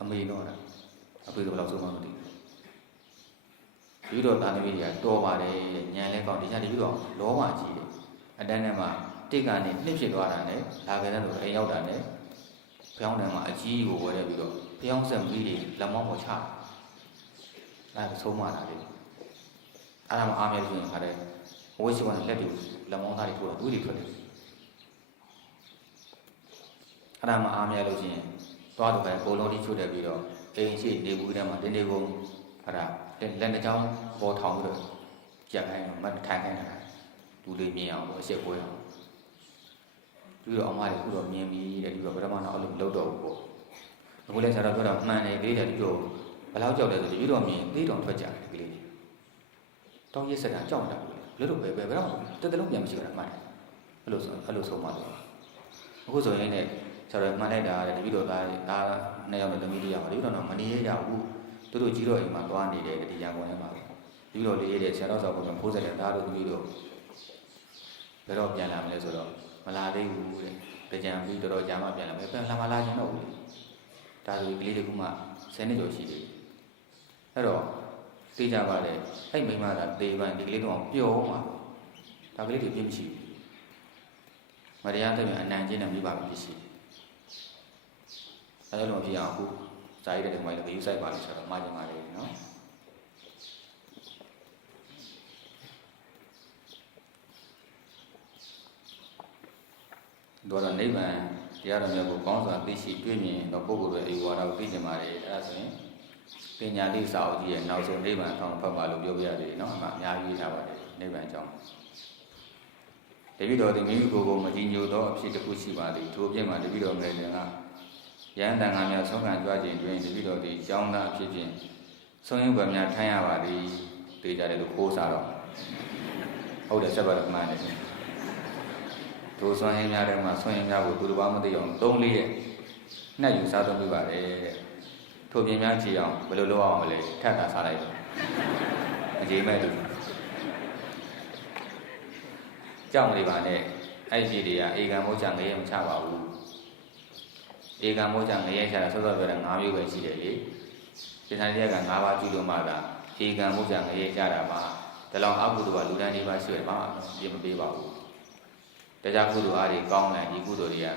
အမေတော့တာအဖေတို့ဘယ်လောက်ဆုံးမှမသိဘူးပြီးတော့သားသမီးတွေကတော်ပါတယ်ညံလဲကောင်းဒီညတပည့်တော်လောဘကြီးတယ်အတန်းထဲမှာတိတ်ကနေနှစ်ဖြစ်သွားတာနဲ့လာခဲ့တဲ့လူအိမ်ရောက်တာနဲ့ဖျောင်းတယ်မှာအကြီးကိုဝယ်ရပြီးတော့ဖျောင်းဆက်ပြီးတွေလက်မောင်းပေါ်ချအဲ့ဒါဆုံးမတာလေအဲ့ဒါမှအားမရလို့ရင်ခါတဲ့ဝိရှိကလက်တွေလက်မောင်းသားတွေထိုးတာသူတွေထွက်တယ်အဲ့ဒါမှအားမရလို့ရင်သွားတော့ပဲကိုလုံးတိချို့တယ်ပြီးတော့အိမ်ရှိနေဘူးထဲမှာတင်းနေကုန်အဲ့ဒါလက်တစ်ချောင်းပေါ်ထောင်ပြီးတော့ကြက်ခိုင်းတော့မထိုင်ခိုင်းတာလူလေးမြင်အောင်အရှက်ပွဲအောင်ပြီးတော့အမလေးခုတော့မြင်ပြီးတဲ့ဒီတော့ဗရမနာအဲ့လိုမလုပ်တော့ဘူးပေါ့အခုလည်းဆရာတော်ပြောတာမှန်တယ်သေးတယ်ဒီတော့ဘယ်လောက်ကြောက်လဲဆိုဒီတော့မြင်သေးတော်ထွက်ကြတယ်ဒီကလေးတွေတောင်းရစ်စက်တာကြောက်တာလို့လို့ပဲဘယ်တော့တက်တလုံးပြန်မရှိတော့မှန်တယ်အဲ့လိုဆုံးမှတော့အခုဆိုရင်လည်းဆရာတော်မှန်လိုက်တာတဲ့ဒီတော့သားနှစ်ယောက်နဲ့သမီးလေးယောက်ဒီတော့တော့မနေရကြဘူးသူတို့ကြီးတော့အိမ်မှာသွားနေတယ်ဒီရန်ကုန်ထဲမှာဒီတော့လေးတဲ့ဆရာတော်ဆောက်ဖို့ဖိုးစက်တဲ့သားတို့သမီးတို့ဘယ်တော့ပြန်လာမလဲဆိုတော့မလာသေးဘူးတဲ့ကြံပြီးတော်ကြာမှပြန်လာမယ်ပြန်လာမလာချင်တော့ဘူးဒါဆိုကလေးတကူမှ10နှစ်ကျော်ရှိသေးတယ်အဲ့တော့သိကြပါလေအဲ့မိမကသေပန်းဒီကလေးတော့ပျော်မှာဒါကလေးတွေပြင်းမရှိဘူးမတရားတဲ့အနံ့ချင်းနဲ့မိဘပဲဖြစ်ရှိအဲ့လိုဖြစ်အောင်အခုဇာတိတဲ့ဒီမှာလည်းယူဆိုင်ပါလို့ဆိုတော့မှားကြပါလေနော်တော့နိဗ္ဗာန်တရားတော်များကိုကောင်းစွာသိရှိတွေ့မြင်တော့ပုဂ္ဂိုလ်ရဲ့ဧဝါဒကိုသိကျင်ပါတယ်အဲ့ဒါဆိုရင်ပညာလိစာအုပ်ကြီးရဲ့နောက်ဆုံးနိဗ္ဗာန်ဆောင်ဖတ်ပါလို့ပြောပြရတယ်နော်အမှအများကြီးထားပါတယ်နိဗ္ဗာန်ကြောင့်တပိတော်ဒီမိမိကိုယ်ကိုမကြည်ညိုသောအဖြစ်တစ်ခုရှိပါသည်ထိုအဖြစ်မှာတပိတော်ငယ်စဉ်ကရဟန်းတန်ခါများဆုံးခံကြွခြင်းတွင်တပိတော်ဒီကျောင်းသားအဖြစ်ဖြင့်ဆုံးရင်ွယ်များထိုင်းရပါသည်သိကြတယ်လို့ခိုးစားတော့ဟုတ်တယ်ဆက်ပါတော့မှန်တယ်တို့ဆွမ်းရင်းများထဲမှာဆွမ်းရင်းများကိုသူတစ်ပါးမသိအောင်3-4ရက်နှက်ယူစားသုံးပြပါတယ်တဲ့ထိုပြင်များကြည့်အောင်ဘယ်လိုလုပ်အောင်မလဲထပ်တာစားလိုက်တော့အကြီးမဲ့သူကြောက်နေပါနဲ့အဲ့ဒီတွေကအေကံမိုးချငရဲမချပါဘူးအေကံမိုးချငရဲချတာစောစောပြောတာ5မျိုးပဲရှိတယ်လေဒီဆိုင်တွေက5ပါးကျူလို့မှသာအေကံမိုးချငရဲချတာမှာဒီလောက်အကုသိုလ်ကလူတန်းလေးပါရှိရမှာပြင်မပေးပါဘူးတရားကုသိုလ်အားတွေကောင်းတယ်ဒီကုသိုလ်တွေက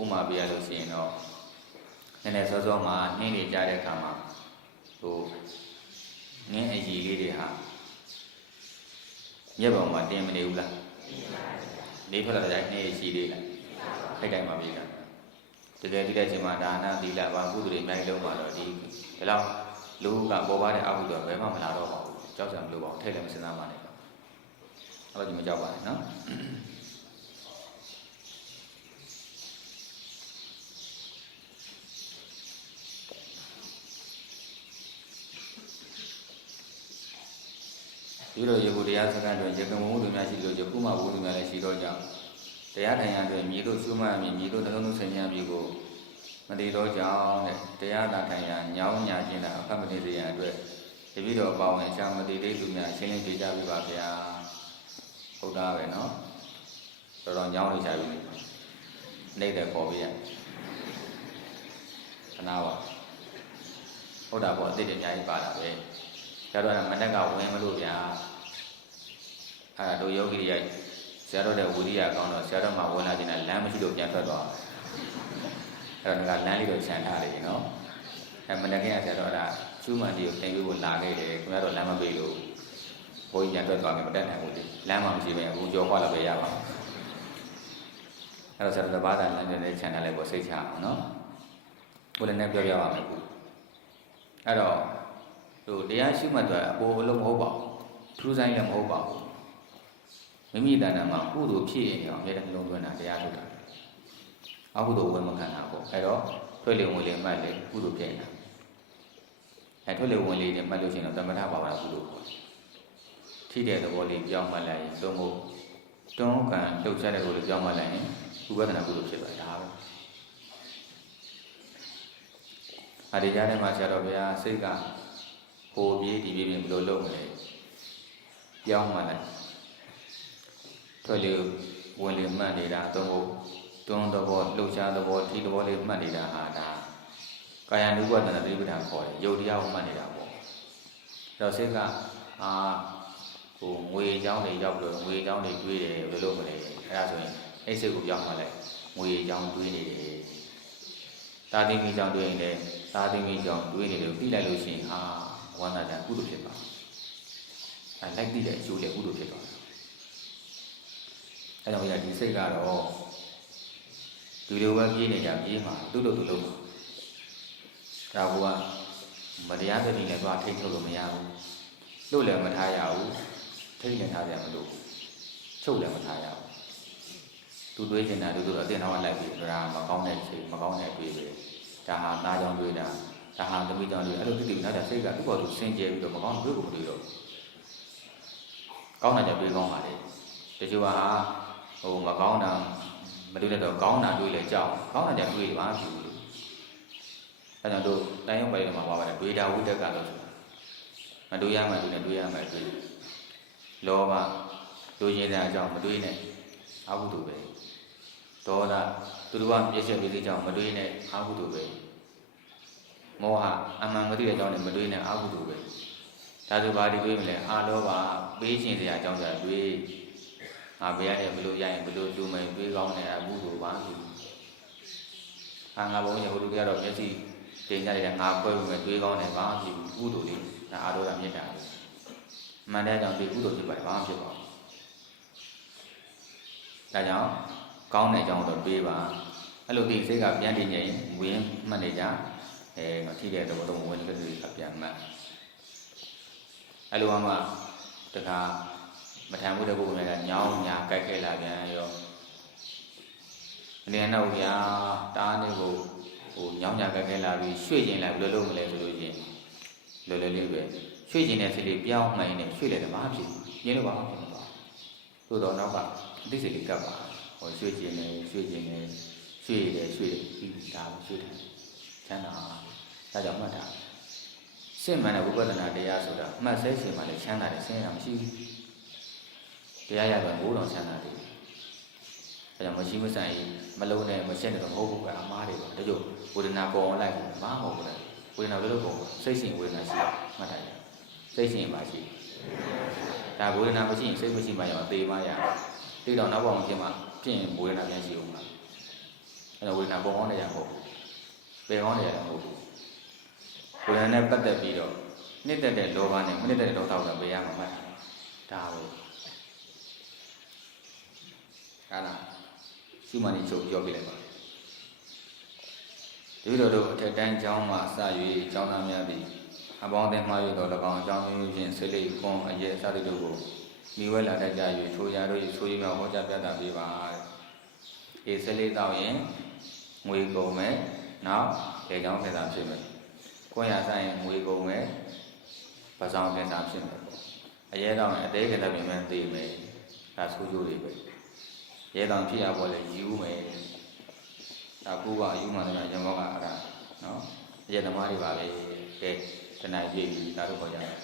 ဥမာပြရလို့ရှိရင်တော့နည်းနည်းစောစောမှာနှင်းနေကြတဲ့အခါမှာနင်းအကြီးလေးတွေဟာမြက်ပေါ်မှာတင်းမနေဘူးလားနေထွက်လာတဲ့နှင်းအကြီးလေးလားထိုက်တိုင်းမှာပြေးတာတကယ်ဒီတဲ့ချိန်မှာဒါနသီလဘာကုသိုလ်တွေအများကြီးလုံးမှာတော့ဒီလောက်လူကပေါ်ပါတဲ့အကုသိုလ်ဘယ်မှမလာတော့ပါဘူးကြောက်ကြမလို့ပါဘူးထိတ်လည်းမစင်စားပါနဲ့အဲ့လိုဒီမကြောက်ပါနဲ့နော်ပြီးတော့ယေကိုတရားစကားတွေရကမုံတို့များရှိလို့ယခုမှဘုသူများလည်းရှိတော့ကြောင့်တရားထိုင်ရတဲ့မြေတို့ရှုမှတ်မြင်မြေတို့နှလုံးသွင်းဆင်ញံပြီးကိုမတည်တော့ကြောင်းတဲ့တရားသာထိုင်ရညောင်းညာခြင်းတာအခက်မတည်စေရန်အတွက်တပည့်တော်ပေါဝင်ရှာမတည်သေးသူများရှင်းလင်းပြကြပြပါဗျာဟုတ်တာပဲနော်တော်တော်ညောင်းလိုက်ကြပြီနေတဲ့ပေါ်ပြရခဏပါဟုတ်တာပေါ့အစ်စ်တွေအများကြီးပါတာပဲဆရာတော်ကမတက်ကဝင်မလို့ဗျာအဲ့ဒါတို့ယောဂီတွေဆရာတော်တဲ့ဝိရိယကောင်းတော့ဆရာတော်မှဝင်လာခြင်းနဲ့လမ်းမရှိလို့ပြန်ထွက်သွားအဲ့တော့ကလမ်းလေးတော့ခြံထားတယ်နော်အဲ့မတက်ကဆရာတော်ကကျူးမှန်ကြီးကိုတင်ပြီးကိုလာခဲ့တယ်ခင်ဗျားတို့လမ်းမပေးလို့ ဘိုးကြီးပြန်ထွက်သွားမယ်မတက်နိုင်ဘူးလေလမ်းမှာမရှိဘဲအခုကြောခွာလာပဲရပါအဲ့တော့ဆရာတော်ဘာသာလမ်းတဲ့ခြံထားလိုက်ပေါ့စိတ်ချအောင်နော်ကိုလည်းနဲ့ပြောပြပါမယ်ခုအဲ့တော့တို့တရားရှိမှတ်တော့အပေါ်အလုံးမဟုတ်ပါဘူးထူးဆိုင်လည်းမဟုတ်ပါဘူးမိမိတဏ္ဍာမှာကုသိုလ်ဖြစ်ရင်တော့အမြဲတမ်းလုံးသွင်းတာတရားထုတ်တာအကုသိုလ်ဝင်မခံတာပေါ့အဲ့တော့ထွက်လေဝင်လေမှတ်လေကုသိုလ်ဖြစ်နေတာအဲ့ထွက်လေဝင်လေနဲ့မှတ်လို့ရှိရင်တော့သမထဘာဝနာကုသိုလ်ပေါ့ထိတဲ့သဘောလေးကြောင်းမှတ်လိုက်ရင်သုံးဖို့တွန်းကန်လှုပ်ရှားတဲ့သဘောလေးကြောင်းမှတ်လိုက်ရင်ဥပဒနာကုသိုလ်ဖြစ်သွားတာပဲအဒီကြားထဲမှာဆရာတော်ဘုရားစိတ်ကဟိုပြေးဒီပြေးဘယ်လိုလုပ်မလဲကြောင်းမှတ်လိုက်ထွက်လေဝင်လေမှတ်နေတာသုံးဖို့တွန်းသဘောလှုပ်ရှားသဘောထိသဘောလေးမှတ်နေတာဟာဒါကာယ ानु ပဒနာတိပဋ္ဌာန်ခေါ်တယ်ယုတ်တရားကိုမှတ်နေတာပေါ့တော့စိတ်ကဟိုငွေเจ้าတွေရောက်လို့ငွေเจ้าတွေတွေးတယ်ဘယ်လိုလုပ်မလဲအဲ့ဒါဆိုရင်အဲ့စိတ်ကိုပြောင်းမှလိုက်ငွေเจ้าတွေးနေတယ်သာသီမိเจ้าတွေးနေတယ်သာသီမိเจ้าတွေးနေတယ်ပြီးလိုက်လို့ရှိရင်ဝန္တာတန်ကုသိုလ်ဖြစ်သွားအဲ့လိုက်ပြီးတဲ့အကျိုးလည်းကုသိုလ်ဖြစ်သွားအဲ့တော့ဒီစိတ်ကတော့ဒီလိုပဲပြေးနေကြပြေးမှာသူ့လိုသူ့လိုမှာဒါကမတရားတဲ့နည်းနဲ့သွားထိတ်ထုတ်လို့မရဘူးလို့လည်းမထားရဘူးထိတ်လည်းထားကြမလို့ချုပ်လည်းမထားရဘူးသူတွေးနေတာသူတို့အတင်တော်လိုက်ပြီးဒါမကောင်းတဲ့ချိန်မကောင်းတဲ့တွေးပဲဒါဟာသားကြောင့်တွေးတာဒါဟာသမီးကြောင့်တွေးအဲ့လိုတိတိနောက်တဲ့စိတ်ကသူ့ဘော်သူစင်ကြယ်ပြီးတော့မကောင်းတွေးကိုမတွေးတော့ကောင်းတာကြတွေးကောင်းပါလေတချို့ကဟိုမကောင်းတာမတွေးတော့ကောင်းတာတွေးလဲကြောက်ကောင်းတာကြတွေးပါဖြစ်ဘူးအဲကြောင့်တို့တိုင်းရုံပိုင်းမှာပါပါတယ်တွေးတာဝိတ္တကလို့ဆိုတာမတွေးရမှတွေးရမှတွေးလောဘတွေးရင်တဲ့အကြောင်းမတွေးနဲ့အကုသိုလ်ပဲဒေါသသူတို့ကပြည့်စုံပြီးတဲ့အကြောင်းမတွေးနဲ့အကုသိုလ်ပဲမောဟအမှန်မသိတဲ့အကြောင်းနဲ့မတွေးနဲ့အကုသိုလ်ပဲဒါဆိုဘာတွေတွေးမလဲလောဘပေးခြင်းတရားအကြောင်းကြတွေးဘယ်ရတယ်ဘလို့ရရင်ဘလို့လူမယ်တွေးကောင်းတဲ့အကုသိုလ်ပါလို့ငါဘုံရဟိုလူတွေကတော့မျက်စိတင်ကြတယ်ငါဖွဲပြီးတွေးကောင်းတယ်ဘာဖြစ်ကုသိုလ်လေးဒါအားလုံးကမြတ်တာမှန်တဲ့ကြောင့်ဒီကုသိုလ်ဖြစ်ပါတယ်ဘာမှဖြစ်ပါဘူးဒါကြောင့်ကောင်းတဲ့အကြောင်းတော့တွေးပါအဲ့လိုဒီစိတ်ကပြန်တည်နေရင်ဝင်မှတ်နေကြမထိတဲ့တော့တော့ဝင်တဲ့လူကပြန်မှတ်အဲ့လိုမှတခါမထမ်းဘူးတဲ့ပုဂ္ဂိုလ်တွေကညောင်းညာကြိုက်ခဲလာပြန်ရောအနေနဲ့ဗျာတားနေကိုဟိုညောင်းညာကြိုက်ခဲလာပြီးရွှေ့ခြင်းလိုက်ဘယ်လိုလုပ်မလဲဆိုလို့ချင်းလွယ်လွယ်လေးပဲရွှေ့ခြင်းတဲ့စိတ်လေးပြောင်းမှန်နေရွှေ့လိုက်တယ်ဘာဖြစ်ရင်းလို့ဘာမှဖြစ်မသွားသို့တော့နောက်ကအသိစိတ်လေးကပ်ပါဟိုရွှေ့ခြင်းနဲ့ရွှေ့ခြင်းနဲ့ရွှေ့တယ်ပြီးဒါရွှေ့တယ်ချမ်းသာဒါကြောင့်မှတ်တာရှင်းမှန်တဲ့ဝိပဿနာတရားဆိုတာမှတ်ဆဲခြင်းမှလည်းချမ်းသာတယ်ဆင်းရဲမရှိဘူးတရားရတော့ဘိုးတော်ချမ်းသာတယ်အဲကြောင့်မရှိမဆိုင်မလုံးနဲ့မရှင်းတဲ့တော့မဟုတ်ဘူးကအမားတွေပါဒါကြောင့်ဝေဒနာပေါ်လိုက်ဘူးမဟုတ်ဘူးလေဝေဒနာဘယ်လိုပေါ်စိတ်ရှင်ဝေဒနာရှိမှတ်တယ်စိတ်ရှင်ပါရှိဒါဝေဒနာမရှိရင်စိတ်မရှိမှရောသေမှရသိတော့နောက်ပေါင်းချင်းမှဖြစ်ရင်ဝေဒနာပြန်ရှိအောင်ပါအဲတော့ဝေဒနာပေါ်အောင်နေရဟုတ်ပယ်အောင်နေရမဟုတ်ဘူးဝေဒနာနဲ့ပတ်သက်ပြီးတော့နှစ်သက်တဲ့လောဘနဲ့မနှစ်သက်တဲ့ဒေါသကိုပေးရမှာမှတ်ဒါပဲဟာလားရှုမှန်နေချုပ်ပြောပြလိုက်ပါဒီလိုတို့အထက်တန်းကျောင်းမှာစ၍ကျောင်းသားများသည်အပေါင်းအသင်းမှာ၍တော်၎င်းကျောင်းမျိုးဖြင့်ဆေးလိပ်ခွန်အရဲ့စသည်တို့ကိုမိဝဲလာတတ်ကြ၍ထိုရာတို့၏ဆိုရမြောက်ဟောကြားပြသပေးပါအေးဆေးလိပ်တော့ရင်ငွေကုန်မယ်နောက်လေကျောင်းခေသာဖြစ်မယ်ခွန်ရဆိုင်ငွေကုန်မယ်ပဆောင်ခေသာဖြစ်မယ်အရဲ့တော့အသေးခေသာပြင်မယ်သိမယ်ဒါဆိုးကျိုးတွေပဲရဲတောင်ဖြစ်ရပေါ်လေယူမယ်ဒါကူကအယူမှန်တယ်ရမောကအဲ့ဒါနော်ရဲသမားတွေပါပဲကဲတနိုင်ပြည့်ပြီဒါတို့ခေါ်ကြတယ်